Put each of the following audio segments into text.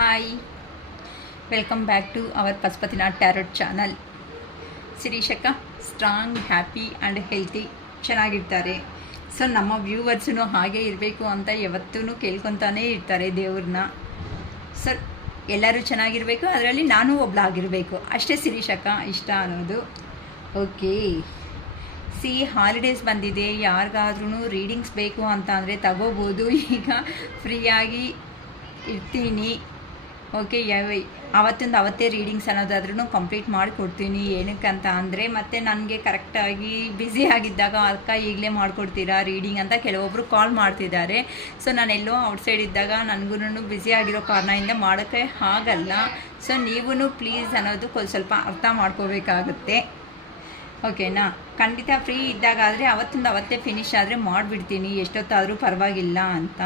Hi, welcome back to our Pashupatinath tarot channel. ಶಿರೀಷಕ್ಕ strong, happy and healthy ಚೆನ್ನಾಗಿರ್ತಾರೆ. So ನಮ್ಮ ವ್ಯೂವರ್ಸೂ ಹಾಗೆ ಇರಬೇಕು ಅಂತ ಯಾವತ್ತೂ ಕೇಳ್ಕೊತಾನೇ ಇರ್ತಾರೆ ದೇವ್ರನ್ನ. ಸೊ ಎಲ್ಲರೂ ಚೆನ್ನಾಗಿರಬೇಕು, ಅದರಲ್ಲಿ ನಾನು ಒಬ್ಬಳಾಗಿರಬೇಕು, ಅಷ್ಟೇ ಶಿರೀಷಕ್ಕ ಇಷ್ಟ ಅನ್ನೋದು. ಓಕೆ, ಹಾಲಿಡೇಸ್ ಬಂದಿದೆ, ಯಾರಿಗಾದ್ರೂ ರೀಡಿಂಗ್ಸ್ ಬೇಕು ಅಂತ ಅಂದರೆ ತಗೋಬೋದು. ಈಗ ಫ್ರೀಯಾಗಿ ಇರ್ತೀನಿ. ಓಕೆ, ಅವತ್ತಿಂದ ಅವತ್ತೇ ರೀಡಿಂಗ್ಸ್ ಅನ್ನೋದಾದ್ರೂ ಕಂಪ್ಲೀಟ್ ಮಾಡಿಕೊಡ್ತೀನಿ. ಏನಕ್ಕಂತ ಅಂದರೆ ಮತ್ತೆ ನನಗೆ ಕರೆಕ್ಟಾಗಿ ಬ್ಯುಸಿ ಆಗಿದ್ದಾಗ ಅಕ್ಕ ಈಗಲೇ ಮಾಡಿಕೊಡ್ತೀರಾ ರೀಡಿಂಗ್ ಅಂತ ಕೆಲವೊಬ್ಬರು ಕಾಲ್ ಮಾಡ್ತಿದ್ದಾರೆ. ಸೊ ನಾನೆಲ್ಲೋ ಔಟ್ಸೈಡ್ ಇದ್ದಾಗ ನನಗೂ ಬ್ಯುಸಿ ಆಗಿರೋ ಕಾರಣದಿಂದ ಮಾಡೋಕ್ಕೆ ಆಗಲ್ಲ. ಸೊ ನೀವೂ ಪ್ಲೀಸ್ ಅನ್ನೋದು ಸ್ವಲ್ಪ ಅರ್ಥ ಮಾಡ್ಕೋಬೇಕಾಗುತ್ತೆ. ಓಕೆನಾ? ಖಂಡಿತ ಫ್ರೀ ಇದ್ದಾಗಾದರೆ ಅವತ್ತಿಂದ ಅವತ್ತೇ ಫಿನಿಷ್ ಆದರೆ ಮಾಡಿಬಿಡ್ತೀನಿ, ಎಷ್ಟೊತ್ತಾದರೂ ಪರವಾಗಿಲ್ಲ ಅಂತ.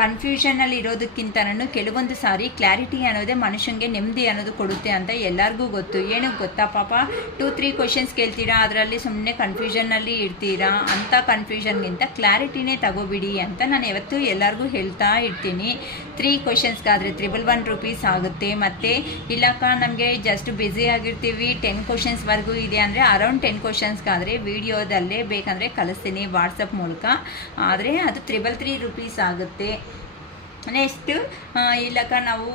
ಕನ್ಫ್ಯೂಷನಲ್ಲಿ ಇರೋದಕ್ಕಿಂತನೂ ಕೆಲವೊಂದು ಸಾರಿ ಕ್ಲಾರಿಟಿ ಅನ್ನೋದೇ ಮನುಷ್ಯನಿಗೆ ನೆಮ್ಮದಿ ಅನ್ನೋದು ಕೊಡುತ್ತೆ ಅಂತ ಎಲ್ಲರಿಗೂ ಗೊತ್ತು. ಏನಕ್ಕೆ ಗೊತ್ತಾ ಪಾಪ, 2-3 ಕ್ವಶನ್ಸ್ ಕೇಳ್ತೀರಾ, ಅದರಲ್ಲಿ ಸುಮ್ಮನೆ ಕನ್ಫ್ಯೂಷನ್ನಲ್ಲಿ ಇರ್ತೀರಾ. ಅಂಥ ಕನ್ಫ್ಯೂಷನ್ಗಿಂತ ಕ್ಲಾರಿಟಿನೇ ತಗೋಬಿಡಿ ಅಂತ ನಾನು ಯಾವತ್ತೂ ಎಲ್ಲರಿಗೂ ಹೇಳ್ತಾ ಇರ್ತೀನಿ. 3 ಕ್ವಶನ್ಸ್ಗಾದರೆ 111 ರೂಪೀಸ್ ಆಗುತ್ತೆ. ಮತ್ತು ಇಲ್ಲಕ್ಕ ನಮಗೆ ಜಸ್ಟ್ ಬ್ಯುಸಿ ಆಗಿರ್ತೀವಿ, 10 ಕ್ವಶನ್ಸ್ವರೆಗೂ ಇದೆ ಅಂದರೆ ಅರೌಂಡ್ 10 ಕ್ವಶನ್ಸ್ಗಾದರೆ ವಿಡಿಯೋದಲ್ಲೇ ಬೇಕಂದರೆ ಕಳಿಸ್ತೀನಿ ವಾಟ್ಸಪ್ ಮೂಲಕ. ಆದರೆ ಅದು 333 ರೂಪೀಸ್ ಆಗುತ್ತೆ. ನೆಕ್ಸ್ಟು ಇಲ್ಲಕ್ಕ ನಾವು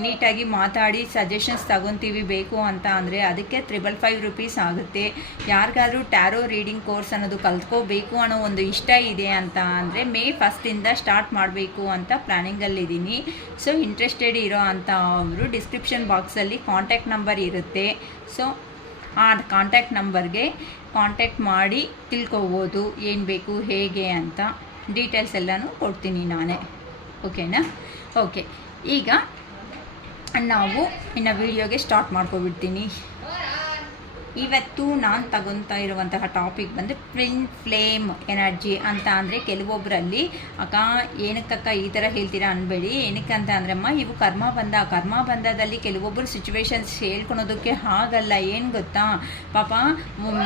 ನೀಟಾಗಿ ಮಾತಾಡಿ ಸಜೆಷನ್ಸ್ ತಗೊತೀವಿ ಬೇಕು ಅಂತ ಅಂದರೆ ಅದಕ್ಕೆ 555 ರೂಪೀಸ್ ಆಗುತ್ತೆ. ಯಾರಿಗಾದ್ರೂ ಟ್ಯಾರೋ ರೀಡಿಂಗ್ ಕೋರ್ಸ್ ಅನ್ನೋದು ಕಲ್ತ್ಕೋಬೇಕು ಅನ್ನೋ ಒಂದು ಇಷ್ಟ ಇದೆ ಅಂತ ಅಂದರೆ May 1 ಸ್ಟಾರ್ಟ್ ಮಾಡಬೇಕು ಅಂತ ಪ್ಲ್ಯಾನಿಂಗಲ್ಲಿದ್ದೀನಿ. ಸೊ ಇಂಟ್ರೆಸ್ಟೆಡ್ ಇರೋ ಅಂತ ಅವರು ಡಿಸ್ಕ್ರಿಪ್ಷನ್ ಬಾಕ್ಸಲ್ಲಿ ಕಾಂಟ್ಯಾಕ್ಟ್ ನಂಬರ್ ಇರುತ್ತೆ. ಸೊ ಆ ಕಾಂಟ್ಯಾಕ್ಟ್ ನಂಬರ್ಗೆ ಕಾಂಟ್ಯಾಕ್ಟ್ ಮಾಡಿ ತಿಳ್ಕೊಬೋದು ಏನು ಬೇಕು ಹೇಗೆ ಅಂತ. ಡೀಟೇಲ್ಸ್ ಎಲ್ಲನೂ ಕೊಡ್ತೀನಿ ನಾನೇ. ಓಕೆನಾ? ಓಕೆ, ಈಗ ನಾವು ಇನ್ನು ವಿಡಿಯೋಗೆ ಸ್ಟಾರ್ಟ್ ಮಾಡ್ಕೊಬಿಡ್ತೀನಿ. ಇವತ್ತು ನಾನು ತಗೊತಾ ಇರುವಂತಹ ಟಾಪಿಕ್ ಬಂದು ಟ್ವಿನ್ ಫ್ಲೇಮ್ ಎನರ್ಜಿ ಅಂತ. ಅಂದರೆ ಕೆಲವೊಬ್ಬರಲ್ಲಿ ಅಕ್ಕ ಏನಕ್ಕಕ್ಕ ಈ ಥರ ಹೇಳ್ತೀರಾ ಅನ್ಬೇಡಿ. ಏನಕ್ಕಂತ ಅಂದ್ರಮ್ಮ, ಇವು ಕರ್ಮಬಂಧದಲ್ಲಿ ಕೆಲವೊಬ್ಬರು ಸಿಚುವೇಶನ್ಸ್ ಹೇಳ್ಕೊಳೋದಕ್ಕೆ ಆಗಲ್ಲ. ಏನು ಗೊತ್ತಾ ಪಾಪ,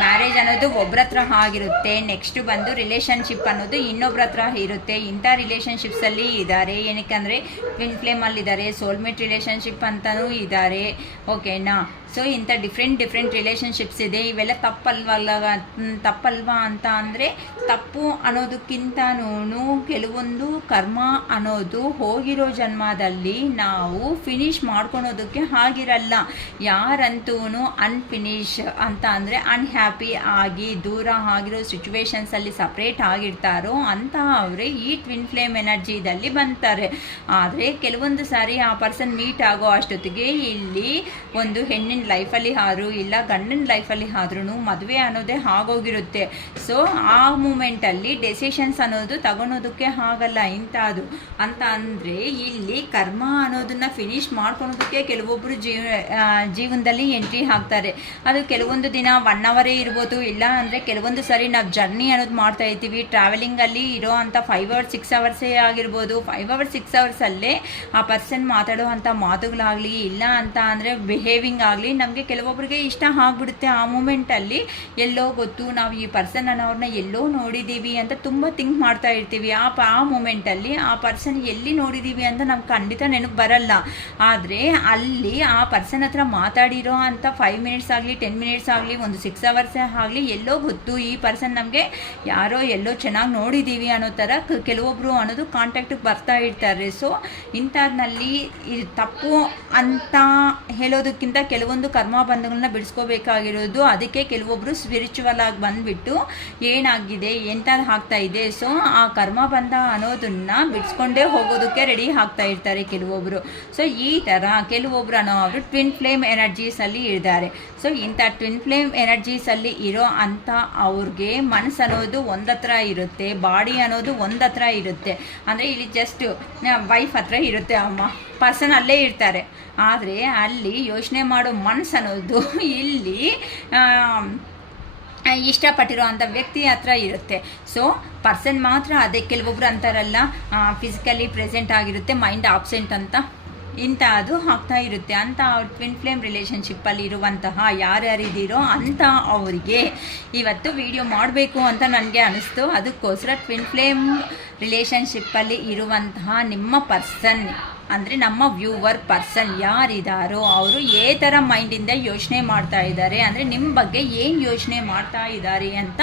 ಮ್ಯಾರೇಜ್ ಅನ್ನೋದು ಒಬ್ಬರ ಹತ್ರ ಆಗಿರುತ್ತೆ, ನೆಕ್ಸ್ಟ್ ಬಂದು ರಿಲೇಷನ್ಶಿಪ್ ಅನ್ನೋದು ಇನ್ನೊಬ್ಬರ ಹತ್ರ ಇರುತ್ತೆ. ಇಂಥ ರಿಲೇಷನ್ಶಿಪ್ಸಲ್ಲಿ ಇದ್ದಾರೆ. ಏನಕ್ಕಂದರೆ ಟ್ವಿನ್ ಫ್ಲೇಮಲ್ಲಿದ್ದಾರೆ, ಸೋಲ್ಮೇಟ್ ರಿಲೇಷನ್ಶಿಪ್ ಅಂತಲೂ ಇದ್ದಾರೆ. ಓಕೆನಾ? ಸೊ ಇಂಥ ಡಿಫ್ರೆಂಟ್ ರಿಲೇಷನ್ಶಿಪ್ಸ್ ಇದೆ. ಇವೆಲ್ಲ ತಪ್ಪಲ್ವಾ ಅಂತ ಅಂದರೆ, ತಪ್ಪು ಅನ್ನೋದಕ್ಕಿಂತನೂ ಕೆಲವೊಂದು ಕರ್ಮ ಅನ್ನೋದು ಹೋಗಿರೋ ಜನ್ಮದಲ್ಲಿ ನಾವು ಫಿನಿಷ್ ಮಾಡ್ಕೊಳೋದಕ್ಕೆ ಆಗಿರಲ್ಲ. ಯಾರಂತೂ ಅನ್ಫಿನಿಶ್ ಅಂತ ಅಂದರೆ ಅನ್ಹ್ಯಾಪಿ ಆಗಿ ದೂರ ಆಗಿರೋ ಸಿಚುವೇಶನ್ಸಲ್ಲಿ ಸಪ್ರೇಟ್ ಆಗಿರ್ತಾರೋ ಅಂತ ಅವರೇ ಈ ಟ್ವಿನ್ ಫ್ಲೇಮ್ ಎನರ್ಜಿದಲ್ಲಿ ಬಂತಾರೆ. ಆದರೆ ಕೆಲವೊಂದು ಸಾರಿ ಆ ಪರ್ಸನ್ ಮೀಟ್ ಆಗೋ ಅಷ್ಟೊತ್ತಿಗೆ ಇಲ್ಲಿ ಒಂದು ಹೆಣ್ಣಿನ ಲೈಫಲ್ಲಿ ಆದರೂ ಇಲ್ಲ ಗಂಡನ ಲೈಫಲ್ಲಿ ಆದ್ರೂ ಮದುವೆ ಅನ್ನೋದೇ ಆಗೋಗಿರುತ್ತೆ. ಸೊ ಆ ಮೂಮೆಂಟಲ್ಲಿ ಡೆಸಿಷನ್ಸ್ ಅನ್ನೋದು ತಗೊಳೋದಕ್ಕೆ ಆಗಲ್ಲ ಇಂಥದ್ದು ಅಂತ. ಅಂದರೆ ಇಲ್ಲಿ ಕರ್ಮ ಅನ್ನೋದನ್ನು ಫಿನಿಷ್ ಮಾಡ್ಕೊಳೋದಕ್ಕೆ ಕೆಲವೊಬ್ಬರು ಜೀವನದಲ್ಲಿ ಎಂಟ್ರಿ ಆಗ್ತಾರೆ. ಅದು ಕೆಲವೊಂದು ದಿನ 1 ಅವರೇ ಇರ್ಬೋದು, ಇಲ್ಲ ಅಂದರೆ ಕೆಲವೊಂದು ಸಾರಿ ನಾವು ಜರ್ನಿ ಅನ್ನೋದು ಮಾಡ್ತಾ ಇರ್ತೀವಿ. ಟ್ರಾವೆಲಿಂಗಲ್ಲಿ ಇರೋ ಅಂಥ 5 hours 6 hours ಆಗಿರ್ಬೋದು. 5 hours 6 hours ಆ ಪರ್ಸನ್ ಮಾತಾಡೋ ಅಂಥ ಮಾತುಗಳಾಗಲಿ, ಇಲ್ಲ ಅಂತ ಅಂದರೆ ಬಿಹೇವಿಂಗ್ ಆಗಲಿ ನಮಗೆ ಕೆಲವೊಬ್ಬರಿಗೆ ಇಷ್ಟ ಆಗಿಬಿಡುತ್ತೆ. ಆ ಮೂಮೆಂಟಲ್ಲಿ ಎಲ್ಲೋ ಗೊತ್ತು, ನಾವು ಈ ಪರ್ಸನ್ ಅನ್ನೋರನ್ನ ಎಲ್ಲೋ ನೋಡಿದ್ದೀವಿ ಅಂತ ತುಂಬ ಥಿಂಕ್ ಮಾಡ್ತಾ ಇರ್ತೀವಿ. ಆ ಮೂಮೆಂಟಲ್ಲಿ ಆ ಪರ್ಸನ್ ಎಲ್ಲಿ ನೋಡಿದ್ದೀವಿ ಅಂತ ನಮ್ಗೆ ಖಂಡಿತ ನೆನಪು ಬರಲ್ಲ. ಆದರೆ ಅಲ್ಲಿ ಆ ಪರ್ಸನ್ ಹತ್ರ ಮಾತಾಡಿರೋ ಅಂಥ 5 minutes ಆಗಲಿ 10 minutes ಆಗಲಿ ಒಂದು 6 hours ಆಗಲಿ ಎಲ್ಲೋ ಗೊತ್ತು ಈ ಪರ್ಸನ್ ನಮಗೆ ಯಾರೋ ಎಲ್ಲೋ ಚೆನ್ನಾಗಿ ನೋಡಿದ್ದೀವಿ ಅನ್ನೋ ಥರ ಕೆಲವೊಬ್ಬರು ಅನ್ನೋದು ಕಾಂಟ್ಯಾಕ್ಟಿಗೆ ಬರ್ತಾ ಇರ್ತಾರೆ. ಸೊ ಇಂಥದ್ನಲ್ಲಿ ಇದು ತಪ್ಪು ಅಂತ ಹೇಳೋದಕ್ಕಿಂತ ಕೆಲವೊಂದು ಕರ್ಮಬಂಧಗಳನ್ನ ಬಿಡಿಸ್ಕೋಬೇಕಾಗಿರೋದು. ಅದಕ್ಕೆ ಕೆಲವೊಬ್ಬರು ಸ್ಪಿರಿಚುವಲ್ ಆಗಿ ಬಂದುಬಿಟ್ಟು ಏನಾಗಿದೆ ಎಂಥದ್ದು ಆಗ್ತಾ ಇದೆ, ಸೊ ಆ ಕರ್ಮಬಂಧ ಅನ್ನೋದನ್ನು ಬಿಡಿಸ್ಕೊಂಡೇ ಹೋಗೋದಕ್ಕೆ ರೆಡಿ ಆಗ್ತಾ ಇರ್ತಾರೆ ಕೆಲವೊಬ್ಬರು. ಸೊ ಈ ಥರ ಕೆಲವೊಬ್ಬರು ಅವರು ಟ್ವಿನ್ ಫ್ಲೇಮ್ ಎನರ್ಜೀಸಲ್ಲಿ ಇದ್ದಾರೆ. ಸೊ ಇಂಥ ಟ್ವಿನ್ ಫ್ಲೇಮ್ ಎನರ್ಜೀಸಲ್ಲಿ ಇರೋ ಅಂಥ ಅವ್ರಿಗೆ ಮನಸ್ಸು ಅನ್ನೋದು ಒಂದತ್ರ ಇರುತ್ತೆ, ಬಾಡಿ ಅನ್ನೋದು ಒಂದತ್ರ ಇರುತ್ತೆ. ಅಂದರೆ ಇಲ್ಲಿ ಜಸ್ಟ್ ವೈಫ್ ಹತ್ರ ಇರುತ್ತೆ, ಅಮ್ಮ ಪರ್ಸನ್ ಅಲ್ಲೇ ಇರ್ತಾರೆ. ಆದರೆ ಅಲ್ಲಿ ಯೋಚನೆ ಮಾಡೋ ಮನಸ್ಸು ಅನ್ನೋದು ಇಲ್ಲಿ ಇಷ್ಟಪಟ್ಟಿರೋ ಅಂಥ ವ್ಯಕ್ತಿ ಹತ್ರ ಇರುತ್ತೆ. ಸೊ ಪರ್ಸನ್ ಮಾತ್ರ ಅದೇ ಕೆಲವೊಬ್ರು ಅಂತಾರಲ್ಲ, ಫಿಸಿಕಲಿ ಪ್ರೆಸೆಂಟ್ ಆಗಿರುತ್ತೆ, ಮೈಂಡ್ ಆಬ್ಸೆಂಟ್ ಅಂತ. ಇಂಥದ್ದು ಆಗ್ತಾ ಇರುತ್ತೆ. ಅಂತ ಟ್ವಿನ್ ಫ್ಲೇಮ್ ರಿಲೇಷನ್ಶಿಪ್ಪಲ್ಲಿ ಇರುವಂತಹ ಯಾರ್ಯಾರಿದ್ದೀರೋ ಅಂಥ ಅವರಿಗೆ ಇವತ್ತು ವಿಡಿಯೋ ಮಾಡಬೇಕು ಅಂತ ನನಗೆ ಅನಿಸ್ತು. ಅದಕ್ಕೋಸ್ಕರ ಟ್ವಿನ್ ಫ್ಲೇಮ್ ರಿಲೇಷನ್ಶಿಪ್ಪಲ್ಲಿ ಇರುವಂತಹ ನಿಮ್ಮ ಪರ್ಸನ್ ಅಂದರೆ ನಮ್ಮ ವ್ಯೂವರ್ ಪರ್ಸನ್ ಯಾರಿದ್ದಾರೋ ಅವರು ಏ ಥರ ಮೈಂಡಿಂದ ಯೋಚನೆ ಮಾಡ್ತಾ ಇದ್ದಾರೆ, ಅಂದರೆ ನಿಮ್ಮ ಬಗ್ಗೆ ಏನು ಯೋಚನೆ ಮಾಡ್ತಾ ಇದ್ದಾರೆ ಅಂತ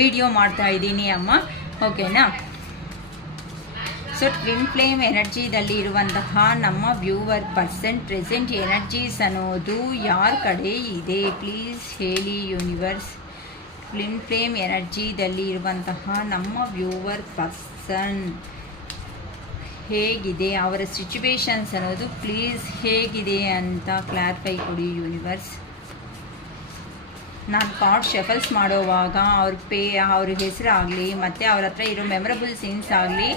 ವಿಡಿಯೋ ಮಾಡ್ತಾ ಇದ್ದೀನಿ ಅಮ್ಮ. ಓಕೆನಾ? ಸೊ ಟ್ವಿನ್ ಫ್ಲೇಮ್ ಎನರ್ಜಿದಲ್ಲಿ ಇರುವಂತಹ ನಮ್ಮ ವ್ಯೂವರ್ ಪರ್ಸನ್ ಪ್ರೆಸೆಂಟ್ ಎನರ್ಜೀಸ್ ಅನ್ನೋದು ಯಾರ ಕಡೆ ಇದೆ ಪ್ಲೀಸ್ ಹೇಳಿ ಯೂನಿವರ್ಸ್. ಟ್ವಿನ್ ಫ್ಲೇಮ್ ಎನರ್ಜಿದಲ್ಲಿ ಇರುವಂತಹ ನಮ್ಮ ವ್ಯೂವರ್ ಪರ್ಸನ್ ಹೇಗಿದೆ, ಅವರ ಸಿಚುವೇಶನ್ಸ್ ಅನ್ನೋದು ಪ್ಲೀಸ್ ಹೇಗಿದೆ ಅಂತ ಕ್ಲಾರಿಫೈ ಕೊಡಿ ಯೂನಿವರ್ಸ್. ನಾನು ಕಾರ್ಡ್ ಶಫಲ್ಸ್ ಮಾಡೋವಾಗ ಅವ್ರ ಹೆಸರಾಗಲಿ ಮತ್ತು ಅವ್ರ ಹತ್ರ ಇರೋ ಮೆಮೊರಬಲ್ ಸೀನ್ಸ್ ಆಗಲಿ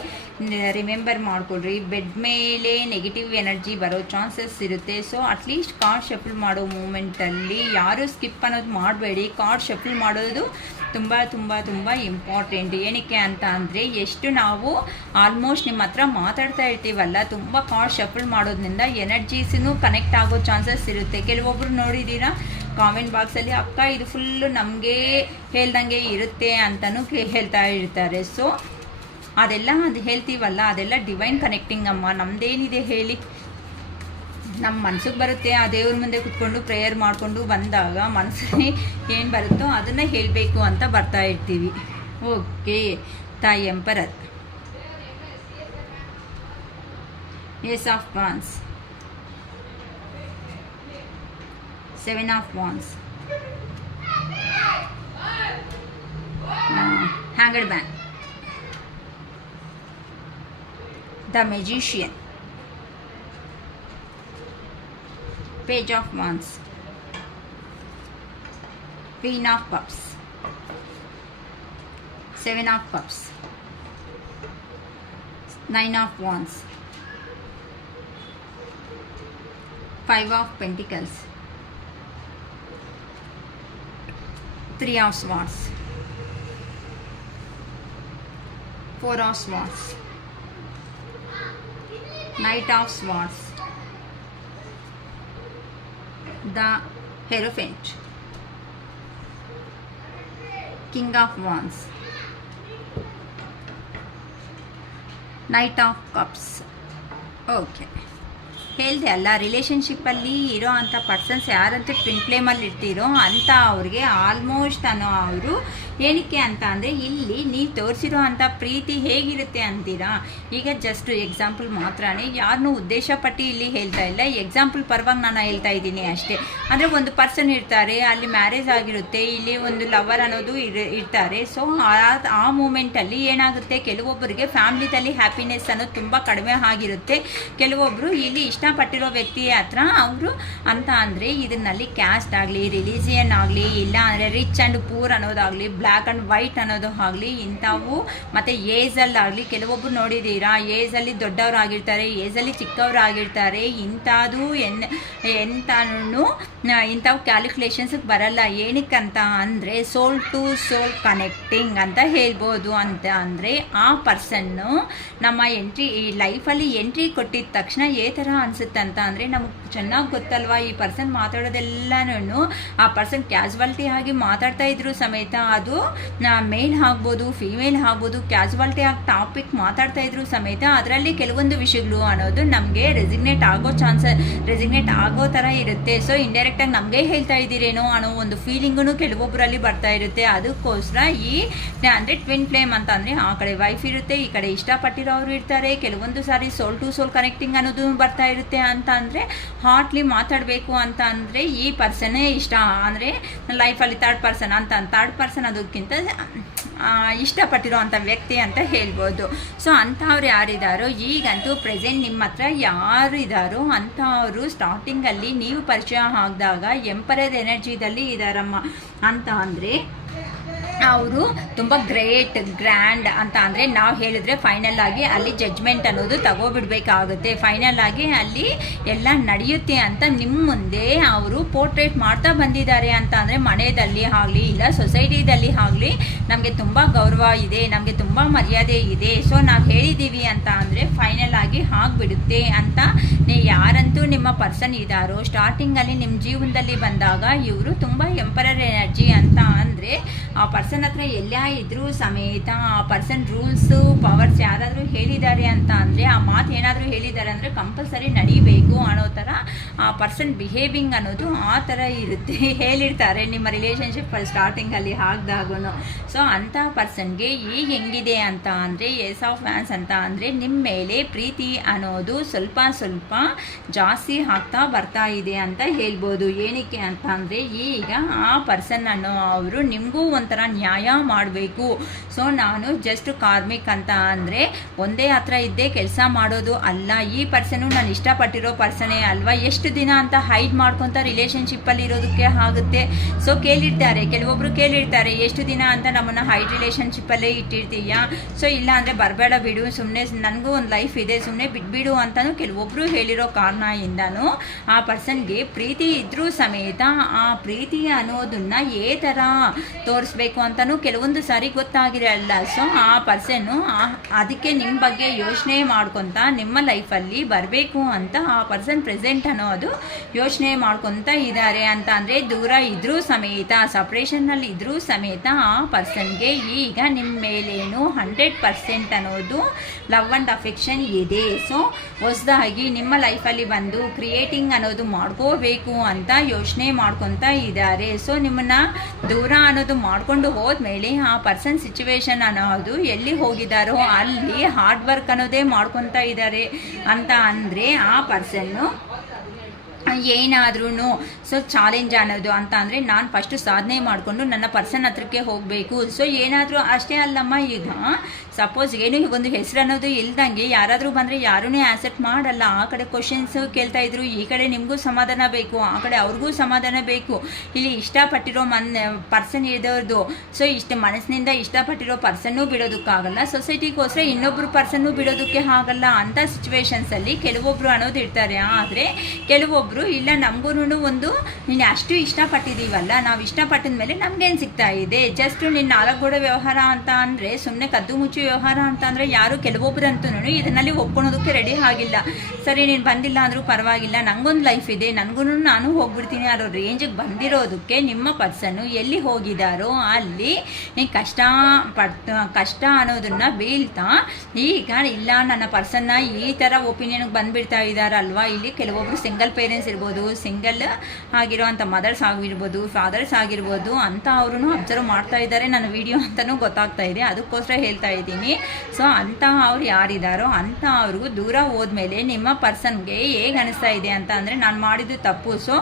ರಿಮೆಂಬರ್ ಮಾಡಿಕೊಡ್ರಿ. ಬೆಡ್ ಮೇಲೆ ನೆಗೆಟಿವ್ ಎನರ್ಜಿ ಬರೋ ಚಾನ್ಸಸ್ ಇರುತ್ತೆ. ಸೊ ಅಟ್ಲೀಸ್ಟ್ ಕಾರ್ಡ್ ಶಫಲ್ ಮಾಡೋ ಮೂಮೆಂಟಲ್ಲಿ ಯಾರೂ ಸ್ಕಿಪ್ ಅನ್ನೋದು ಮಾಡಬೇಡಿ. ಕಾರ್ಡ್ ಶಫಲ್ ಮಾಡೋದು ತುಂಬ ತುಂಬ ತುಂಬ ಇಂಪಾರ್ಟೆಂಟ್. ಏನಕ್ಕೆ ಅಂತ ಅಂದರೆ ಎಷ್ಟು ನಾವು ಆಲ್ಮೋಸ್ಟ್ ನಿಮ್ಮ ಹತ್ರ ಮಾತಾಡ್ತಾ ಇರ್ತೀವಲ್ಲ, ತುಂಬ ಕಾರ್ಡ್ ಶಫಲ್ ಮಾಡೋದ್ರಿಂದ ಎನರ್ಜೀಸೂ ಕನೆಕ್ಟ್ ಆಗೋ ಚಾನ್ಸಸ್ ಇರುತ್ತೆ. ಕೆಲವೊಬ್ಬರು ನೋಡಿದ್ದೀರಾ ಕಾಮೆಂಟ್ ಬಾಕ್ಸಲ್ಲಿ ಅಕ್ಕ ಇದು ಫುಲ್ಲು ನಮಗೆ ಹೇಳ್ದಂಗೆ ಇರುತ್ತೆ ಅಂತಲೂ ಹೇಳ್ತಾ ಇರ್ತಾರೆ. ಸೊ ಅದೆಲ್ಲ ಹೇಳ್ತೀವಲ್ಲ ಅದೆಲ್ಲ ಡಿವೈನ್ ಕನೆಕ್ಟಿಂಗ್ ಅಮ್ಮ. ನಮ್ಮದೇನಿದೆ ಹೇಳಿ, ನಮ್ಮ ಮನ್ಸಿಗೆ ಬರುತ್ತೆ. ಆ ದೇವ್ರ ಮುಂದೆ ಕುತ್ಕೊಂಡು ಪ್ರೇಯರ್ ಮಾಡಿಕೊಂಡು ಬಂದಾಗ ಮನಸ್ಸಲ್ಲಿ ಏನು ಬರುತ್ತೋ ಅದನ್ನು ಹೇಳಬೇಕು ಅಂತ ಬರ್ತಾ ಇರ್ತೀವಿ. ಓಕೆ, ತಾಯಿ emperor, ace of wands, 7 of wands, hanged man, the magician, page of wands, queen of cups, 7 of cups, 9 of wands, 5 of pentacles, 3 of swords, 4 of swords, Knight of swords, the Hierophant, King of wands, Knight of cups. Okay, ಹೇಳಿದೆ ಅಲ್ಲ, ರಿಲೇಷನ್ಶಿಪ್ಪಲ್ಲಿ ಇರೋ ಅಂಥ persons ಯಾರಂತೂ twin ಫ್ಲೇಮಲ್ಲಿ ಇರ್ತೀರೋ ಅಂಥ ಅವ್ರಿಗೆ almost ಅವರು ಏನಕ್ಕೆ ಅಂತ ಅಂದರೆ ಇಲ್ಲಿ ನೀವು ತೋರಿಸಿರೋ ಅಂಥ ಪ್ರೀತಿ ಹೇಗಿರುತ್ತೆ ಅಂತೀರಾ. ಈಗ ಜಸ್ಟ್ ಎಕ್ಸಾಂಪಲ್ ಮಾತ್ರನೇ, ಯಾರನ್ನೂ ಉದ್ದೇಶಪಟ್ಟು ಇಲ್ಲಿ ಹೇಳ್ತಾ ಇಲ್ಲ, ಎಕ್ಸಾಂಪಲ್ ಪರವಾಗಿ ನಾನು ಹೇಳ್ತಾ ಇದ್ದೀನಿ ಅಷ್ಟೇ. ಅಂದರೆ ಒಂದು ಪರ್ಸನ್ ಇರ್ತಾರೆ, ಅಲ್ಲಿ ಮ್ಯಾರೇಜ್ ಆಗಿರುತ್ತೆ, ಇಲ್ಲಿ ಒಂದು ಲವರ್ ಅನ್ನೋದು ಇರ್ತಾರೆ. ಸೊ ಆ ಮೂಮೆಂಟಲ್ಲಿ ಏನಾಗುತ್ತೆ, ಕೆಲವೊಬ್ಬರಿಗೆ ಫ್ಯಾಮ್ಲಿದಲ್ಲಿ ಹ್ಯಾಪಿನೆಸ್ ಅನ್ನೋದು ತುಂಬ ಕಡಿಮೆ ಆಗಿರುತ್ತೆ. ಕೆಲವೊಬ್ಬರು ಇಲ್ಲಿ ಇಷ್ಟಪಟ್ಟಿರೋ ವ್ಯಕ್ತಿ ಹತ್ರ ಅವರು ಅಂತ ಅಂದರೆ ಇದನ್ನಲ್ಲಿ ಕ್ಯಾಸ್ಟ್ ಆಗಲಿ, ರಿಲಿಜಿಯನ್ ಆಗಲಿ, ಇಲ್ಲ ಅಂದರೆ ರಿಚ್ ಆ್ಯಂಡ್ ಪೂರ್ ಅನ್ನೋದಾಗಲಿ, ಬ್ಲ್ಯಾಕ್ ಆ್ಯಂಡ್ ವೈಟ್ ಅನ್ನೋದು ಆಗಲಿ, ಇಂಥವು ಮತ್ತು ಏಜಲ್ಲಾಗಲಿ ಕೆಲವೊಬ್ಬರು ನೋಡಿದ್ದೀರಾ, ಏಜಲ್ಲಿ ದೊಡ್ಡವರಾಗಿರ್ತಾರೆ, ಏಜಲ್ಲಿ ಚಿಕ್ಕವರಾಗಿರ್ತಾರೆ. ಇಂಥದ್ದು ಇಂಥವು ಕ್ಯಾಲ್ಕುಲೇಷನ್ಸ್ಗೆ ಬರಲ್ಲ. ಏನಕ್ಕಂತ ಅಂದರೆ ಸೋಲ್ ಟು ಸೋಲ್ ಕನೆಕ್ಟಿಂಗ್ ಅಂತ ಹೇಳ್ಬೋದು. ಅಂತ ಅಂದರೆ ಆ ಪರ್ಸನ್ನು ನಮ್ಮ ಈ ಲೈಫಲ್ಲಿ ಎಂಟ್ರಿ ಕೊಟ್ಟಿದ ತಕ್ಷಣ ಏ ಥರ ಅನಿಸುತ್ತೆ ಅಂತ ಅಂದರೆ ನಮಗೆ ಚೆನ್ನಾಗಿ ಗೊತ್ತಲ್ವಾ, ಈ ಪರ್ಸನ್ ಮಾತಾಡೋದೆಲ್ಲನೂ ಆ ಪರ್ಸನ್ ಕ್ಯಾಸುವಾಲಿಟಿ ಆಗಿ ಮಾತಾಡ್ತಾ ಇದ್ರು ಸಮೇತ, ಅದು ಮೇಲ್ ಆಗ್ಬೋದು ಫಿಮೇಲ್ ಆಗ್ಬೋದು, ಕ್ಯಾಸುವಾಲಿಟಿ ಆಗಿ ಟಾಪಿಕ್ ಮಾತಾಡ್ತಾ ಇದ್ರು ಸಮೇತ ಅದರಲ್ಲಿ ಕೆಲವೊಂದು ವಿಷಯಗಳು ಅನ್ನೋದು ನಮಗೆ ರೆಸಿಗ್ನೇಟ್ ಆಗೋ ಥರ ಇರುತ್ತೆ. ಸೊ ಇಂಡೈರೆಕ್ಟಾಗಿ ನಮಗೆ ಹೇಳ್ತಾ ಇದ್ದೀರೇನೋ ಅನ್ನೋ ಒಂದು ಫೀಲಿಂಗೂ ಕೆಲವೊಬ್ಬರಲ್ಲಿ ಬರ್ತಾ ಇರುತ್ತೆ. ಅದಕ್ಕೋಸ್ಕರ ಈ ಅಂದರೆ ಟ್ವಿನ್ ಫ್ಲೇಮ್ ಅಂತ ಅಂದರೆ ಆ ಕಡೆ ವೈಫ್ ಇರುತ್ತೆ, ಈ ಕಡೆ ಇಷ್ಟಪಟ್ಟಿರೋರು ಇರ್ತಾರೆ. ಕೆಲವೊಂದು ಸಾರಿ ಸೋಲ್ ಟು ಸೋಲ್ ಕನೆಕ್ಟಿಂಗ್ ಅನ್ನೋದು ಬರ್ತಾ ಇರುತ್ತೆ. ಅಂತ ಅಂದರೆ ಹಾರ್ಟ್ಲಿ ಮಾತಾಡಬೇಕು ಅಂತ ಅಂದರೆ ಈ ಪರ್ಸನ್ನೇ ಇಷ್ಟ, ಅಂದರೆ ಲೈಫಲ್ಲಿ ಥರ್ಡ್ ಪರ್ಸನ್ ಅದಕ್ಕಿಂತ ಇಷ್ಟಪಟ್ಟಿರೋ ಅಂಥ ವ್ಯಕ್ತಿ ಅಂತ ಹೇಳ್ಬೋದು. ಸೊ ಅಂಥವ್ರು ಯಾರಿದ್ದಾರೋ ಈಗಂತೂ ಪ್ರೆಸೆಂಟ್ ನಿಮ್ಮ ಹತ್ರ ಯಾರು ಇದ್ದಾರೋ ಅಂಥವರು ಸ್ಟಾರ್ಟಿಂಗಲ್ಲಿ ನೀವು ಪರಿಚಯ ಆಗಿದಾಗ ಎಂಪರರ್ ಎನರ್ಜಿದಲ್ಲಿ ಇದ್ದಾರಮ್ಮ. ಅಂತ ಅಂದರೆ ಅವರು ತುಂಬ ಗ್ರ್ಯಾಂಡ್ ಅಂತ ಅಂದರೆ ನಾವು ಹೇಳಿದ್ರೆ ಫೈನಲ್ ಆಗಿ ಅಲ್ಲಿ ಜಡ್ಜ್ಮೆಂಟ್ ಅನ್ನೋದು ತಗೋಬಿಡ್ಬೇಕಾಗುತ್ತೆ. ಫೈನಲ್ ಆಗಿ ಅಲ್ಲಿ ಎಲ್ಲ ನಡೆಯುತ್ತೆ ಅಂತ ನಿಮ್ಮ ಮುಂದೆ ಅವರು ಪೋರ್ಟ್ರೇಟ್ ಮಾಡ್ತಾ ಬಂದಿದ್ದಾರೆ. ಅಂತ ಅಂದರೆ ಮನೆಯಲ್ಲಿ ಆಗಲಿ ಇಲ್ಲ ಸೊಸೈಟಿದಲ್ಲಿ ಆಗಲಿ ನಮಗೆ ತುಂಬ ಗೌರವ ಇದೆ, ನಮಗೆ ತುಂಬ ಮರ್ಯಾದೆ ಇದೆ. ಸೊ ನಾವು ಹೇಳಿದ್ದೀವಿ ಅಂತ ಅಂದರೆ ಫೈನಲ್ ಆಗಿ ಆಗಿಬಿಡುತ್ತೆ ಅಂತ. ಯಾರಂತೂ ನಿಮ್ಮ ಪರ್ಸನ್ ಇದ್ದಾರೋ ಸ್ಟಾರ್ಟಿಂಗಲ್ಲಿ ನಿಮ್ಮ ಜೀವನದಲ್ಲಿ ಬಂದಾಗ ಇವರು ತುಂಬ ಎಂಪರರ್ ಎನರ್ಜಿ ಅಂತ ಅಂದರೆ ಆ ಪರ್ಸನ್ ಪರ್ಸನ್ ಹತ್ರ ಎಲ್ಲ ಇದ್ರೂ ಸಮೇತ ಆ ಪರ್ಸನ್ ರೂಲ್ಸು ಪವರ್ಸ್ ಯಾರಾದರೂ ಹೇಳಿದ್ದಾರೆ ಅಂತ ಅಂದರೆ, ಆ ಮಾತು ಏನಾದರೂ ಹೇಳಿದ್ದಾರೆ ಅಂದರೆ ಕಂಪಲ್ಸರಿ ನಡಿಬೇಕು ಅನ್ನೋ ಥರ ಆ ಪರ್ಸನ್ ಬಿಹೇವಿಂಗ್ ಅನ್ನೋದು ಆ ಥರ ಇರುತ್ತೆ. ಹೇಳಿರ್ತಾರೆ ನಿಮ್ಮ ರಿಲೇಷನ್ಶಿಪ್ ಸ್ಟಾರ್ಟಿಂಗಲ್ಲಿ ಹಾಕ್ದಾಗೂ. ಸೊ ಅಂಥ ಪರ್ಸನ್ಗೆ ಈಗ ಹೆಂಗಿದೆ ಅಂತ ಅಂದರೆ, ಏಸ್ ಆಫ್ ವ್ಯಾನ್ಸ್ ಅಂತ ಅಂದರೆ ನಿಮ್ಮ ಮೇಲೆ ಪ್ರೀತಿ ಅನ್ನೋದು ಸ್ವಲ್ಪ ಸ್ವಲ್ಪ ಜಾಸ್ತಿ ಆಗ್ತಾ ಬರ್ತಾ ಇದೆ ಅಂತ ಹೇಳ್ಬೋದು. ಏನಕ್ಕೆ ಅಂತ ಅಂದರೆ, ಈಗ ಆ ಪರ್ಸನ್ ಅನ್ನೋ ಅವರು ನಿಮಗೂ ಒಂಥರ ನ್ಯಾಯ ಮಾಡಬೇಕು. ಸೊ ನಾನು ಜಸ್ಟ್ ಕಾರ್ಮಿಕ್ ಅಂತ ಅಂದರೆ ಒಂದೇ ಹತ್ರ ಇದ್ದೇ ಕೆಲಸ ಮಾಡೋದು ಅಲ್ಲ. ಈ ಪರ್ಸನು ನಾನು ಇಷ್ಟಪಟ್ಟಿರೋ ಪರ್ಸನೇ ಅಲ್ವಾ, ಎಷ್ಟು ದಿನ ಅಂತ ಹೈಡ್ ಮಾಡ್ಕೊತ ರಿಲೇಷನ್ಶಿಪ್ಪಲ್ಲಿ ಇರೋದಕ್ಕೆ ಆಗುತ್ತೆ. ಸೊ ಕೆಲವೊಬ್ರು ಕೇಳಿರ್ತಾರೆ, ಎಷ್ಟು ದಿನ ಅಂತ ನಮ್ಮನ್ನು ಹೈಡ್ ರಿಲೇಷನ್ಶಿಪ್ಪಲ್ಲೇ ಇಟ್ಟಿರ್ತೀಯಾ, ಸೊ ಇಲ್ಲ ಅಂದರೆ ಬರಬೇಡ ಬಿಡು, ಸುಮ್ಮನೆ ನನಗೂ ಒಂದು ಲೈಫ್ ಇದೆ, ಸುಮ್ಮನೆ ಬಿಟ್ಬಿಡು ಅಂತಲೂ ಕೆಲವೊಬ್ಬರು ಹೇಳಿರೋ ಕಾರಣದಿಂದನೂ ಆ ಪರ್ಸನ್ಗೆ ಪ್ರೀತಿ ಇದ್ದರೂ ಸಮೇತ ಆ ಪ್ರೀತಿ ಅನ್ನೋದನ್ನು ಏ ಥರ ತೋರಿಸ್ಬೇಕು ಅಂತಲೂ ಕೆಲವೊಂದು ಸಾರಿ ಗೊತ್ತಾಗಿರಲ್ಲ. ಸೊ ಆ ಪರ್ಸನ್ನು ಅದಕ್ಕೆ ನಿಮ್ಮ ಬಗ್ಗೆ ಯೋಚನೆ ಮಾಡ್ಕೊತ ನಿಮ್ಮ ಲೈಫಲ್ಲಿ ಬರಬೇಕು ಅಂತ ಆ ಪರ್ಸನ್ ಪ್ರೆಸೆಂಟ್ ಅನ್ನೋದು ಯೋಚನೆ ಮಾಡ್ಕೊತ ಇದ್ದಾರೆ ಅಂತ ಅಂದರೆ, ದೂರ ಇದ್ದರೂ ಸಮೇತ, ಸಪ್ರೇಷನ್ನಲ್ಲಿ ಇದ್ದರೂ ಸಮೇತ ಆ ಪರ್ಸನ್ಗೆ ಈಗ ನಿಮ್ಮ ಮೇಲೇನು 100% ಅನ್ನೋದು ಲವ್ ಆ್ಯಂಡ್ ಅಫೆಕ್ಷನ್ ಇದೆ. ಸೊ ಹೊಸದಾಗಿ ನಿಮ್ಮ ಲೈಫಲ್ಲಿ ಬಂದು ಕ್ರಿಯೇಟಿಂಗ್ ಅನ್ನೋದು ಮಾಡ್ಕೋಬೇಕು ಅಂತ ಯೋಚನೆ ಮಾಡ್ಕೊತ ಇದ್ದಾರೆ. ಸೊ ನಿಮ್ಮನ್ನು ದೂರ ಅನ್ನೋದು ಮಾಡಿಕೊಂಡು ಹೋದ್ಮೇಲೆ ಆ ಪರ್ಸನ್ ಸಿಚುವೇಶನ್ ಅನ್ನೋದು ಎಲ್ಲಿ ಹೋಗಿದ್ದಾರೋ ಅಲ್ಲಿ ಹಾರ್ಡ್ ವರ್ಕ್ ಅನ್ನೋದೇ ಮಾಡ್ಕೊತ ಇದ್ದಾರೆ ಅಂತ ಅಂದರೆ, ಆ ಪರ್ಸನ್ನು ಏನಾದ್ರೂ ಸೊ ಚಾಲೆಂಜ್ ಅನ್ನೋದು ಅಂತ ಅಂದರೆ, ನಾನು ಫಸ್ಟು ಸಾಧನೆ ಮಾಡಿಕೊಂಡು ನನ್ನ ಪರ್ಸನ್ ಹತ್ರಕ್ಕೆ ಹೋಗಬೇಕು. ಸೊ ಏನಾದರೂ ಅಷ್ಟೇ ಅಲ್ಲಮ್ಮ, ಈಗ ಸಪೋಸ್ ಏನು ಒಂದು ಹೆಸರು ಅನ್ನೋದು ಇಲ್ದಂಗೆ ಯಾರಾದರೂ ಬಂದರೆ ಯಾರೂ ಆ್ಯಸೆಪ್ಟ್ ಮಾಡಲ್ಲ. ಆ ಕಡೆ ಕ್ವಶನ್ಸ್ ಕೇಳ್ತಾ ಇದ್ರು, ಈ ಕಡೆ ನಿಮಗೂ ಸಮಾಧಾನ ಬೇಕು, ಆ ಕಡೆ ಅವ್ರಿಗೂ ಸಮಾಧಾನ ಬೇಕು. ಇಲ್ಲಿ ಇಷ್ಟಪಟ್ಟಿರೋ ಪರ್ಸನ್ ಇರೋದು, ಸೊ ಮನಸ್ಸಿನಿಂದ ಇಷ್ಟಪಟ್ಟಿರೋ ಪರ್ಸನ್ನೂ ಬಿಡೋದಕ್ಕಾಗಲ್ಲ, ಸೊಸೈಟಿಗೋಸ್ಕರ ಇನ್ನೊಬ್ಬರು ಪರ್ಸನ್ನೂ ಬಿಡೋದಕ್ಕೆ ಆಗಲ್ಲ. ಅಂಥ ಸಿಚುವೇಶನ್ಸಲ್ಲಿ ಕೆಲವೊಬ್ಬರು ಅನ್ನೋದು ಇರ್ತಾರೆ. ಆದರೆ ಕೆಲವೊಬ್ಬರು ಇಲ್ಲ, ನಮಗೂ ಒಂದು ನೀನು ಅಷ್ಟು ಇಷ್ಟಪಟ್ಟಿದ್ದೀವಲ್ಲ, ನಾವು ಇಷ್ಟಪಟ್ಟಿದ ಮೇಲೆ ನಮಗೇನು ಸಿಗ್ತಾ ಇದೆ, ಜಸ್ಟ್ ನಿನ್ನ 4 ಗೋಡೆ ವ್ಯವಹಾರ ಅಂತ ಅಂದರೆ, ಸುಮ್ಮನೆ ಕದ್ದು ಮುಚ್ಚು ವ್ಯವಹಾರ ಅಂತ ಅಂದರೆ ಯಾರು ಕೆಲವೊಬ್ಬರಂತೂ ಇದನ್ನಲ್ಲಿ ಒಪ್ಕೊಳೋದಕ್ಕೆ ರೆಡಿ ಆಗಿಲ್ಲ. ಸರಿ ನೀನು ಬಂದಿಲ್ಲ ಅಂದರೂ ಪರವಾಗಿಲ್ಲ, ನನಗೊಂದು ಲೈಫ್ ಇದೆ, ನನಗೂ ನಾನು ಹೋಗ್ಬಿಡ್ತೀನಿ ಅನ್ನೋ ರೇಂಜಿಗೆ ಬಂದಿರೋದಕ್ಕೆ ನಿಮ್ಮ ಪರ್ಸನ್ನು ಎಲ್ಲಿ ಹೋಗಿದ್ದಾರೋ ಅಲ್ಲಿ ಕಷ್ಟ ಅನ್ನೋದನ್ನು ಬೀಳ್ತಾ ಈಗ ಇಲ್ಲ ನನ್ನ ಪರ್ಸನ್ನ ಈ ಥರ ಒಪಿನಿಯನ್ಗೆ ಬಂದುಬಿಡ್ತಾ ಇದ್ದಾರಲ್ವಾ. ಇಲ್ಲಿ ಕೆಲವೊಬ್ಬರು ಸಿಂಗಲ್ ಪೇರೆಂಟ್ಸ್ ಇರ್ಬೋದು, ಸಿಂಗಲ್ ಆಗಿರೋವಂಥ ಮದರ್ಸ್ ಆಗಿರ್ಬೋದು, ಫಾದರ್ಸ್ ಆಗಿರ್ಬೋದು ಅಂತ ಅವರು ಅಬ್ಸರ್ವ್ ಮಾಡ್ತಾ ಇದ್ದಾರೆ ನನ್ನ ವಿಡಿಯೋ ಅಂತಲೂ ಗೊತ್ತಾಗ್ತಾ ಇದೆ, ಅದಕ್ಕೋಸ್ಕರ ಹೇಳ್ತಾ ಇದ್ದೀನಿ. ಸೊ ಅಂತ ಅವ್ರು ಯಾರಿದ್ದಾರೋ ಅಂತ ಅವ್ರಿಗೂ ದೂರ ಹೋದ್ಮೇಲೆ ನಿಮ್ಮ ಪರ್ಸನ್ಗೆ ಹೇಗೆ ಅನಿಸ್ತಾ ಇದೆ ಅಂತ ಅಂದರೆ, ನಾನು ಮಾಡಿದ್ದು ತಪ್ಪು, ಸೊ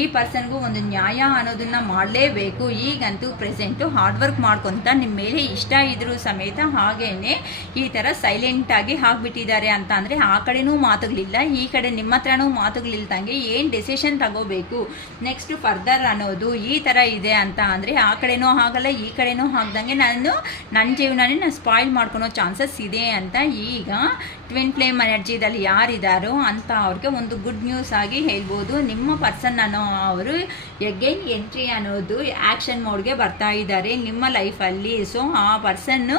ಈ ಪರ್ಸನ್ಗೂ ಒಂದು ನ್ಯಾಯ ಅನ್ನೋದನ್ನು ಮಾಡಲೇಬೇಕು. ಈಗಂತೂ ಪ್ರೆಸೆಂಟು ಹಾರ್ಡ್ ವರ್ಕ್ ಮಾಡ್ಕೊತ ನಿಮ್ಮ ಮೇಲೆ ಇಷ್ಟ ಇದ್ರೂ ಸಮೇತ ಹಾಗೇನೆ ಈ ಥರ ಸೈಲೆಂಟಾಗಿ ಆಗಿಬಿಟ್ಟಿದ್ದಾರೆ ಅಂತ ಅಂದರೆ, ಆ ಕಡೆನೂ ಮಾತುಗಳಿಲ್ಲ, ಈ ಕಡೆ ನಿಮ್ಮ ಹತ್ರನೂ ಮಾತುಗಳಿಲ್ದಂಗೆ ಏನು ಡೆಸಿಷನ್ ತಗೋಬೇಕು ನೆಕ್ಸ್ಟ್ ಫರ್ದರ್ ಅನ್ನೋದು ಈ ಥರ ಇದೆ ಅಂತ ಅಂದರೆ, ಆ ಕಡೆನೂ ಆಗಲ್ಲ ಈ ಕಡೆನೂ ಆಗ್ದಂಗೆ ನನ್ನ ಜೀವನನೇ ನಾನು ಸ್ಪಾಯ್ಲ್ ಮಾಡ್ಕೊಳೋ ಚಾನ್ಸಸ್ ಇದೆ ಅಂತ ಈಗ ಟ್ವಿನ್ ಫ್ಲೇಮ್ ಎನರ್ಜಿದಲ್ಲಿ ಯಾರಿದ್ದಾರೋ ಅಂತ ಅವ್ರಿಗೆ ಒಂದು ಗುಡ್ ನ್ಯೂಸ್ ಆಗಿ ಹೇಳ್ಬೋದು. ನಿಮ್ಮ ಪರ್ಸನ್ ಅನ್ನೋ ಅವರು ಎಗೈನ್ ಎಂಟ್ರಿ ಅನ್ನೋದು ಆ್ಯಕ್ಷನ್ ಮೋಡ್ಗೆ ಬರ್ತಾ ಇದ್ದಾರೆ ನಿಮ್ಮ ಲೈಫಲ್ಲಿ. ಸೊ ಆ ಪರ್ಸನ್ನು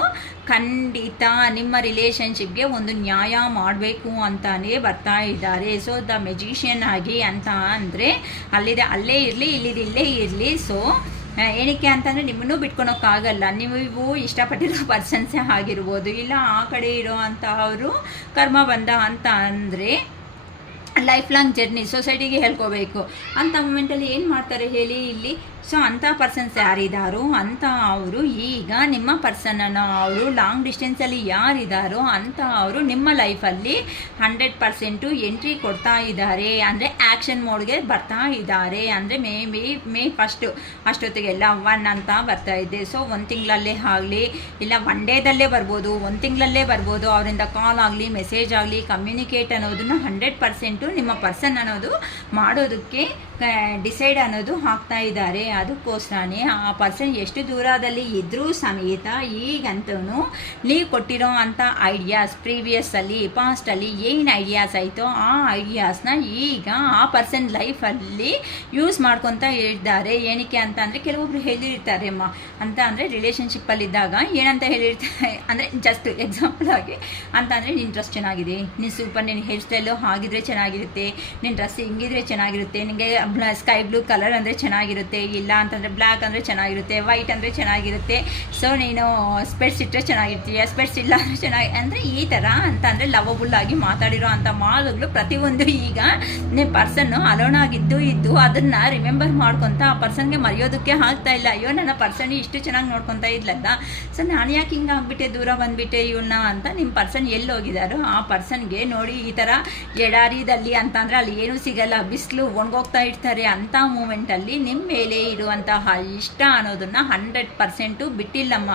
ಖಂಡಿತ ನಿಮ್ಮ ರಿಲೇಷನ್ಶಿಪ್ಗೆ ಒಂದು ನ್ಯಾಯ ಮಾಡಬೇಕು ಅಂತಾನೇ ಬರ್ತಾ ಇದ್ದಾರೆ. ಸೊ ದ ಮೆಜಿಷಿಯನ್ ಆಗಿ ಅಂತ ಅಂದರೆ ಅಲ್ಲೇ ಇರಲಿ, ಇಲ್ಲೇ ಇರಲಿ. ಸೊ ಏನಕ್ಕೆ ಅಂತಂದರೆ, ನಿಮ್ಮನ್ನು ಬಿಟ್ಕೊಳೋಕ್ಕಾಗಲ್ಲ, ನೀವು ಇಷ್ಟಪಟ್ಟಿರೋ ಪರ್ಸನ್ಸೇ ಆಗಿರ್ಬೋದು, ಇಲ್ಲ ಆ ಕಡೆ ಇರೋ ಅಂತ ಅವರು ಕರ್ಮ ಬಂದ ಅಂತ ಅಂದರೆ ಲೈಫ್ ಲಾಂಗ್ ಜರ್ನಿ ಸೊಸೈಟಿಗೆ ಹೇಳ್ಕೋಬೇಕು ಅಂತ ಮೂಮೆಂಟಲ್ಲಿ ಏನು ಮಾಡ್ತಾರೆ ಹೇಳಿ ಇಲ್ಲಿ. ಸೊ ಅಂಥ ಪರ್ಸನ್ಸ್ ಯಾರಿದ್ದಾರೋ ಅಂತ ಅವರು ಈಗ ನಿಮ್ಮ ಪರ್ಸನನ್ನು ಅವರು ಲಾಂಗ್ ಡಿಸ್ಟೆನ್ಸಲ್ಲಿ ಯಾರಿದ್ದಾರೋ ಅಂತ ಅವರು ನಿಮ್ಮ ಲೈಫಲ್ಲಿ 100% ಎಂಟ್ರಿ ಕೊಡ್ತಾ ಇದ್ದಾರೆ. ಅಂದರೆ ಆ್ಯಕ್ಷನ್ ಮೋಡ್ಗೆ ಬರ್ತಾ ಇದ್ದಾರೆ. ಅಂದರೆ ಮೇ 1 ಅಷ್ಟೊತ್ತಿಗೆಲ್ಲ 1 ಅಂತ ಬರ್ತಾ ಇದೆ. ಸೊ 1 ತಿಂಗಳಲ್ಲೇ ಆಗಲಿ, ಇಲ್ಲ 1 ಡೇದಲ್ಲೇ ಬರ್ಬೋದು, 1 ತಿಂಗಳಲ್ಲೇ ಬರ್ಬೋದು. ಅವರಿಂದ ಕಾಲ್ ಆಗಲಿ, ಮೆಸೇಜ್ ಆಗಲಿ, ಕಮ್ಯುನಿಕೇಟ್ ಅನ್ನೋದನ್ನು 100% ನಿಮ್ಮ ಪರ್ಸನ್ ಅನ್ನೋದು ಮಾಡೋದಕ್ಕೆ ಡಿಸೈಡ್ ಅನ್ನೋದು ಆಗ್ತಾ ಇದ್ದಾರೆ. ಅದಕ್ಕೋಸ್ಕರನೇ ಆ ಪರ್ಸನ್ ಎಷ್ಟು ದೂರದಲ್ಲಿ ಇದ್ದರೂ ಸಮೇತ ಈಗಂತೂ ನೀವು ಕೊಟ್ಟಿರೋ ಅಂಥ ಐಡಿಯಾಸ್ ಪ್ರೀವಿಯಸ್ಸಲ್ಲಿ ಪಾಸ್ಟಲ್ಲಿ ಏನು ಐಡಿಯಾಸ್ ಆಯಿತೋ ಆ ಐಡಿಯಾಸ್ನ ಈಗ ಆ ಪರ್ಸನ್ ಲೈಫಲ್ಲಿ ಯೂಸ್ ಮಾಡ್ಕೊತಾ ಇದ್ದಾರೆ. ಏನಕ್ಕೆ ಅಂತ ಅಂದರೆ, ಕೆಲವೊಬ್ರು ಹೇಳಿರ್ತಾರೆ ಅಮ್ಮ ಅಂತ ಅಂದರೆ ರಿಲೇಷನ್ಶಿಪ್ಪಲ್ಲಿದ್ದಾಗ ಏನಂತ ಹೇಳಿರ್ತಾರೆ ಅಂದರೆ, ಜಸ್ಟ್ ಎಕ್ಸಾಂಪಲ್ ಆಗಿ ಅಂತ ಅಂದರೆ, ನಿನ್ನ ಡ್ರೆಸ್ ಚೆನ್ನಾಗಿದೆ, ನೀನು ಸೂಪರ್, ನಿನ್ನ ಹೇರ್ ಸ್ಟೈಲು ಆಗಿದ್ರೆ ಚೆನ್ನಾಗಿದೆ, ಚೆನ್ನಾಗಿರುತ್ತೆ, ನಿನ್ನ ಡ್ರೆಸ್ ಹಿಂಗಿದ್ರೆ ಚೆನ್ನಾಗಿರುತ್ತೆ, ನಿನಗೆ ಸ್ಕೈ ಬ್ಲೂ ಕಲರ್ ಅಂದರೆ ಚೆನ್ನಾಗಿರುತ್ತೆ, ಇಲ್ಲ ಅಂತಂದರೆ ಬ್ಲ್ಯಾಕ್ ಅಂದರೆ ಚೆನ್ನಾಗಿರುತ್ತೆ, ವೈಟ್ ಅಂದರೆ ಚೆನ್ನಾಗಿರುತ್ತೆ, ಸೊ ನೀನು ಸ್ಪೆಟ್ಸ್ ಇಟ್ಟರೆ ಚೆನ್ನಾಗಿರ್ತೀಯ, ಸ್ಪೆಟ್ಸ್ ಇಲ್ಲ ಅಂದರೆ ಚೆನ್ನಾಗಿ ಅಂದರೆ ಈ ಥರ ಅಂತ ಅಂದರೆ ಲವಬುಲ್ ಆಗಿ ಮಾತಾಡಿರೋ ಅಂಥ ಮಾತುಗಳು ಪ್ರತಿಯೊಂದು ಈಗ ನಿಮ್ಮ ಪರ್ಸನ್ನು ಅಲೋನ್ ಆಗಿದ್ದು ಅದನ್ನು ರಿಮೆಂಬರ್ ಮಾಡ್ಕೊತ ಆ ಪರ್ಸನ್ಗೆ ಮರೆಯೋದಕ್ಕೆ ಆಗ್ತಾ ಇಲ್ಲ. ಅಯ್ಯೋ ನನ್ನ ಪರ್ಸನ್ ಇಷ್ಟು ಚೆನ್ನಾಗಿ ನೋಡ್ಕೊತಾ ಇದ್ಲಲ್ಲ, ಸೊ ನಾನು ಯಾಕೆ ಹಿಂಗೆ ಆಗ್ಬಿಟ್ಟೆ, ದೂರ ಬಂದುಬಿಟ್ಟೆ ಇವನ್ನ ಅಂತ ನಿಮ್ಮ ಪರ್ಸನ್ ಎಲ್ಲಿ ಹೋಗಿದ್ದಾರೋ ಆ ಪರ್ಸನ್ಗೆ ನೋಡಿ ಈ ಥರ ಎಡಾರಿದಲ್ಲಿ ಅಂತಂದರೆ ಅಲ್ಲಿ ಏನೂ ಸಿಗಲ್ಲ, ಬಿಸಿಲು ಒಣಗೋಗ್ತಾ ಇರ್ತಾರೆ, ಅಂಥ ಮೂಮೆಂಟಲ್ಲಿ ನಿಮ್ಮ ಮೇಲೆ ಇರುವಂತಹ ಇಷ್ಟ ಅನ್ನೋದನ್ನು 100% ಬಿಟ್ಟಿಲ್ಲಮ್ಮ.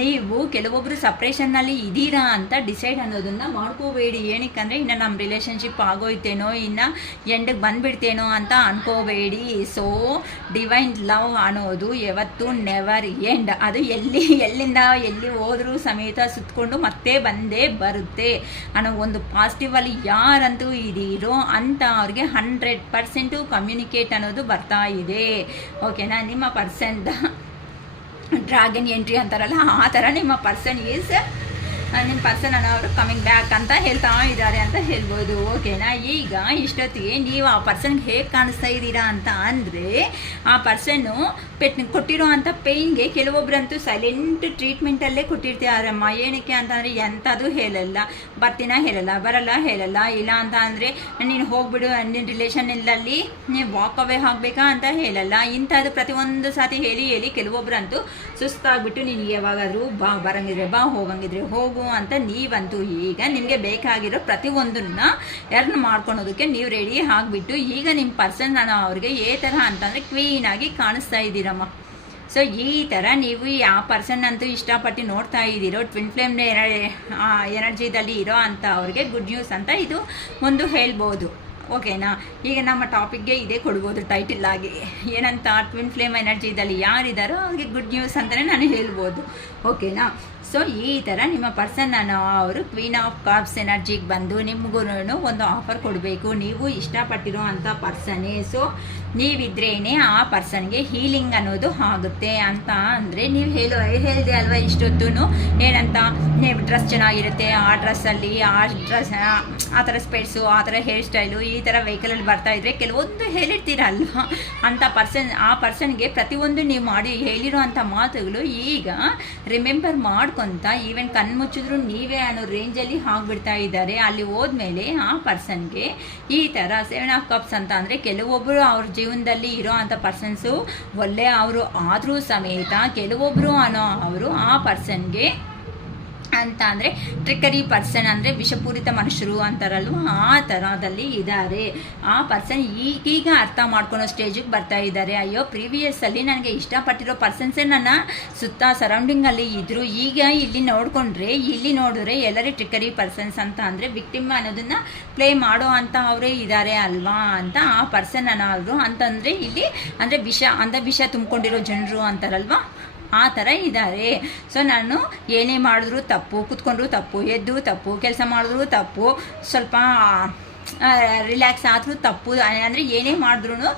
ನೀವು ಕೆಲವೊಬ್ಬರು ಸಪ್ರೇಷನ್ನಲ್ಲಿ ಇದ್ದೀರಾ ಅಂತ ಡಿಸೈಡ್ ಅನ್ನೋದನ್ನು ಮಾಡ್ಕೋಬೇಡಿ. ಏನಕ್ಕಂದರೆ ಇನ್ನು ನಮ್ಮ ರಿಲೇಷನ್ಶಿಪ್ ಆಗೋಯ್ತೇನೋ, ಇನ್ನು ಎಂಡಿಗೆ ಬಂದುಬಿಡ್ತೇನೋ ಅಂತ ಅನ್ಕೋಬೇಡಿ. ಸೊ ಡಿವೈನ್ ಲವ್ ಅನ್ನೋದು ಯಾವತ್ತೂ ನೆವರ್ ಎಂಡ್. ಅದು ಎಲ್ಲಿಂದ ಎಲ್ಲಿ ಹೋದರೂ ಸಮೇತ ಸುತ್ತಕೊಂಡು ಮತ್ತೆ ಬಂದೇ ಬರುತ್ತೆ ಅನ್ನೋ ಒಂದು ಪಾಸಿಟಿವಲ್ಲಿ ಯಾರಂತೂ ಇದೀರೋ ಅಂತ ಅವ್ರಿಗೆ 100% ಕಮ್ಯುನಿಕೇಟ್ ಅನ್ನೋದು ಬರ್ತಾ ಇದೆ. ಓಕೆನಾ? ನಿಮ್ಮ ಪರ್ಸನ್ ಡ್ರ್ಯಾಗನ್ ಎಂಟ್ರಿ ಅಂತಾರಲ್ಲ ಆ ಥರ ನಿಮ್ಮ ಪರ್ಸನ್ ನಿಮ್ಮ ಪರ್ಸನ್ ಅನ್ನೋರು ಕಮಿಂಗ್ ಬ್ಯಾಕ್ ಅಂತ ಹೇಳ್ತಾ ಇದ್ದಾರೆ ಅಂತ ಹೇಳ್ಬೋದು. ಓಕೆನಾ? ಈಗ ಇಷ್ಟೊತ್ತಿಗೆ ನೀವು ಆ ಪರ್ಸನ್ಗೆ ಹೇಗೆ ಕಾಣಿಸ್ತಾ ಇದ್ದೀರಾ ಅಂತ ಅಂದರೆ ಆ ಪರ್ಸನ್ನು ಕೊಟ್ಟಿರೋ ಅಂಥ ಪೇಯ್ನ್ಗೆ ಕೆಲವೊಬ್ಬರಂತೂ ಸೈಲೆಂಟ್ ಟ್ರೀಟ್ಮೆಂಟಲ್ಲೇ ಕೊಟ್ಟಿರ್ತಾರಮ್ಮ. ಏನಕ್ಕೆ ಅಂತಂದರೆ ಎಂಥದ್ದು ಹೇಳಲ್ಲ, ಬರ್ತೀನ ಹೇಳಲ್ಲ, ಬರಲ್ಲ ಹೇಳಲ್ಲ, ಇಲ್ಲ ಅಂತ ಅಂದರೆ ನೀನು ಹೋಗ್ಬಿಡು ನಿನ್ನ ರಿಲೇಷನ್ನಲ್ಲಿ ನೀವು ವಾಕ್ ಅವೇ ಆಗಬೇಕಾ ಅಂತ ಹೇಳಲ್ಲ. ಇಂಥದ್ದು ಪ್ರತಿಯೊಂದು ಸಾತಿ ಹೇಳಿ ಕೆಲವೊಬ್ಬರಂತೂ ಸುಸ್ತಾಗ್ಬಿಟ್ಟು ನೀನು ಯಾವಾಗಾದರೂ ಬರಂಗಿದ್ರೆ ಬಾ, ಹೋಗಂಗಿದ್ರೆ ಹೋಗು ಅಂತ ನೀವಂತೂ ಈಗ ನಿಮಗೆ ಬೇಕಾಗಿರೋ ಪ್ರತಿಯೊಂದನ್ನ ಎರ್ನ್ ಮಾಡ್ಕೊಳೋದಕ್ಕೆ ನೀವು ರೆಡಿ ಆಗಿಬಿಟ್ಟು ಈಗ ನಿಮ್ಮ ಪರ್ಸನ್ ಅವ್ರಿಗೆ ಏ ಥರ ಅಂತಂದರೆ ಕ್ವೀನಾಗಿ ಕಾಣಿಸ್ತಾ ಇದ್ದೀರಮ್ಮ. ಸೊ ಈ ಥರ ನೀವು ಯಾವ ಪರ್ಸನ್ ಅಂತೂ ಇಷ್ಟಪಟ್ಟು ನೋಡ್ತಾ ಇದ್ದೀರೋ ಟ್ವಿನ್ ಫ್ಲೇಮ್ ಎನರ್ಜಿದಲ್ಲಿ ಇರೋ ಅಂತ ಅವ್ರಿಗೆ ಗುಡ್ ನ್ಯೂಸ್ ಅಂತ ಇದು ಒಂದು ಹೇಳ್ಬೋದು. ಓಕೆನಾ? ಈಗ ನಮ್ಮ ಟಾಪಿಕ್ಗೆ ಇದೇ ಕೊಡ್ಬೋದು ಟೈಟಿಲ್ ಆಗಿ, ಏನಂತ ಟ್ವಿನ್ ಫ್ಲೇಮ್ ಎನರ್ಜಿದಲ್ಲಿ ಯಾರಿದ್ದಾರೋ ಅವ್ರಿಗೆ ಗುಡ್ ನ್ಯೂಸ್ ಅಂತಲೇ ನಾನು ಹೇಳ್ಬೋದು. ಓಕೆನಾ? ಸೊ ಈ ಥರ ನಿಮ್ಮ ಪರ್ಸನ್ ಅವರು ಕ್ವೀನ್ ಆಫ್ ಕಪ್ಸ್ ಎನರ್ಜಿಗೆ ಬಂದು ನಿಮಗೂ ಒಂದು ಆಫರ್ ಕೊಡಬೇಕು. ನೀವು ಇಷ್ಟಪಟ್ಟಿರೋ ಅಂಥ ಪರ್ಸನ್ನೇ. ಸೊ ನೀವಿದ್ರೇ ಆ ಪರ್ಸನ್ಗೆ ಹೀಲಿಂಗ್ ಅನ್ನೋದು ಆಗುತ್ತೆ ಅಂತ ಅಂದರೆ ನೀವು ಹೇಳಿದೆ ಅಲ್ವಾ ಇಷ್ಟೊತ್ತೂ ಏನಂತ, ನೀವು ಡ್ರೆಸ್ ಚೆನ್ನಾಗಿರುತ್ತೆ, ಆ ಡ್ರೆಸ್ಸಲ್ಲಿ ಆ ಥರ ಸ್ಪೆಟ್ಸು, ಆ ಥರ ಹೇರ್ ಸ್ಟೈಲು, ಈ ಥರ ವೆಹಿಕಲಲ್ಲಿ ಬರ್ತಾ ಇದ್ರೆ ಕೆಲವೊಂದು ಹೇಳಿರ್ತೀರಲ್ವ ಅಂಥ ಆ ಪರ್ಸನ್ಗೆ ಪ್ರತಿಯೊಂದು ನೀವು ಹೇಳಿರೋ ಅಂಥ ಮಾತುಗಳು ಈಗ ರಿಮೆಂಬರ್ ಮಾಡ್ಕೊಂತ ಈವನ್ ಕಣ್ಮುಚ್ಚಿದ್ರು ನೀವೇ ಅನ್ನೋ ರೇಂಜಲ್ಲಿ ಆಗಿಬಿಡ್ತಾ ಇದ್ದಾರೆ. ಅಲ್ಲಿ ಹೋದ್ಮೇಲೆ ಆ ಪರ್ಸನ್ಗೆ ಈ ಥರ 7 ಆಫ್ ಕಪ್ಸ್ ಅಂತ ಅಂದರೆ ಕೆಲವೊಬ್ಬರು ಅವ್ರ ಜೀವನದಲ್ಲಿ ಇರೋ ಅಂಥ ಪರ್ಸನ್ಸು ಒಳ್ಳೆ ಅವರು ಆದರೂ ಸಮೇತ ಕೆಲವೊಬ್ಬರು ಅವರು ಆ ಪರ್ಸನ್ಗೆ ಅಂತ ಅಂದರೆ ಟ್ರಿಕರಿ ಪರ್ಸನ್ ಅಂದರೆ ವಿಷಪೂರಿತ ಮನುಷ್ಯರು ಅಂತಾರಲ್ವ ಆ ಥರದಲ್ಲಿ ಇದ್ದಾರೆ. ಆ ಪರ್ಸನ್ ಈಗೀಗ ಅರ್ಥ ಮಾಡ್ಕೊಳೋ ಸ್ಟೇಜಿಗೆ ಬರ್ತಾ ಇದ್ದಾರೆ. ಅಯ್ಯೋ ಪ್ರೀವಿಯಸ್ಸಲ್ಲಿ ನನಗೆ ಇಷ್ಟಪಟ್ಟಿರೋ ಪರ್ಸನ್ಸೇ ನನ್ನ ಸುತ್ತ ಸರೌಂಡಿಂಗಲ್ಲಿ ಇದ್ದರು, ಈಗ ಇಲ್ಲಿ ನೋಡಿದ್ರೆ ಎಲ್ಲರೂ ಟ್ರಿಕರಿ ಪರ್ಸನ್ಸ್ ಅಂತ ಅಂದರೆ ವಿಕ್ಟಿಮ್ ಅನ್ನೋದನ್ನು ಪ್ಲೇ ಮಾಡೋ ಅಂತ ಅವರೇ ಇದ್ದಾರೆ ಅಲ್ವಾ ಅಂತ ಆ ಪರ್ಸನ್ ಅನ್ನೋರು ಅಂತಂದರೆ ಇಲ್ಲಿ ಅಂದರೆ ವಿಷ ತುಂಬಿಕೊಂಡಿರೋ ಜನರು ಅಂತಾರಲ್ವ ಆ ಥರ ಇದ್ದಾರೆ. ಸೊ ನಾನು ಏನೇ ಮಾಡಿದ್ರು ತಪ್ಪು, ಕೂತ್ಕೊಂಡ್ರು ತಪ್ಪು, ಎದ್ದು ತಪ್ಪು, ಕೆಲಸ ಮಾಡಿದ್ರು ತಪ್ಪು, ಸ್ವಲ್ಪ ರಿಲ್ಯಾಕ್ಸ್ ಆದರೂ ತಪ್ಪು, ಅಂದರೆ ಏನೇ ಮಾಡಿದ್ರು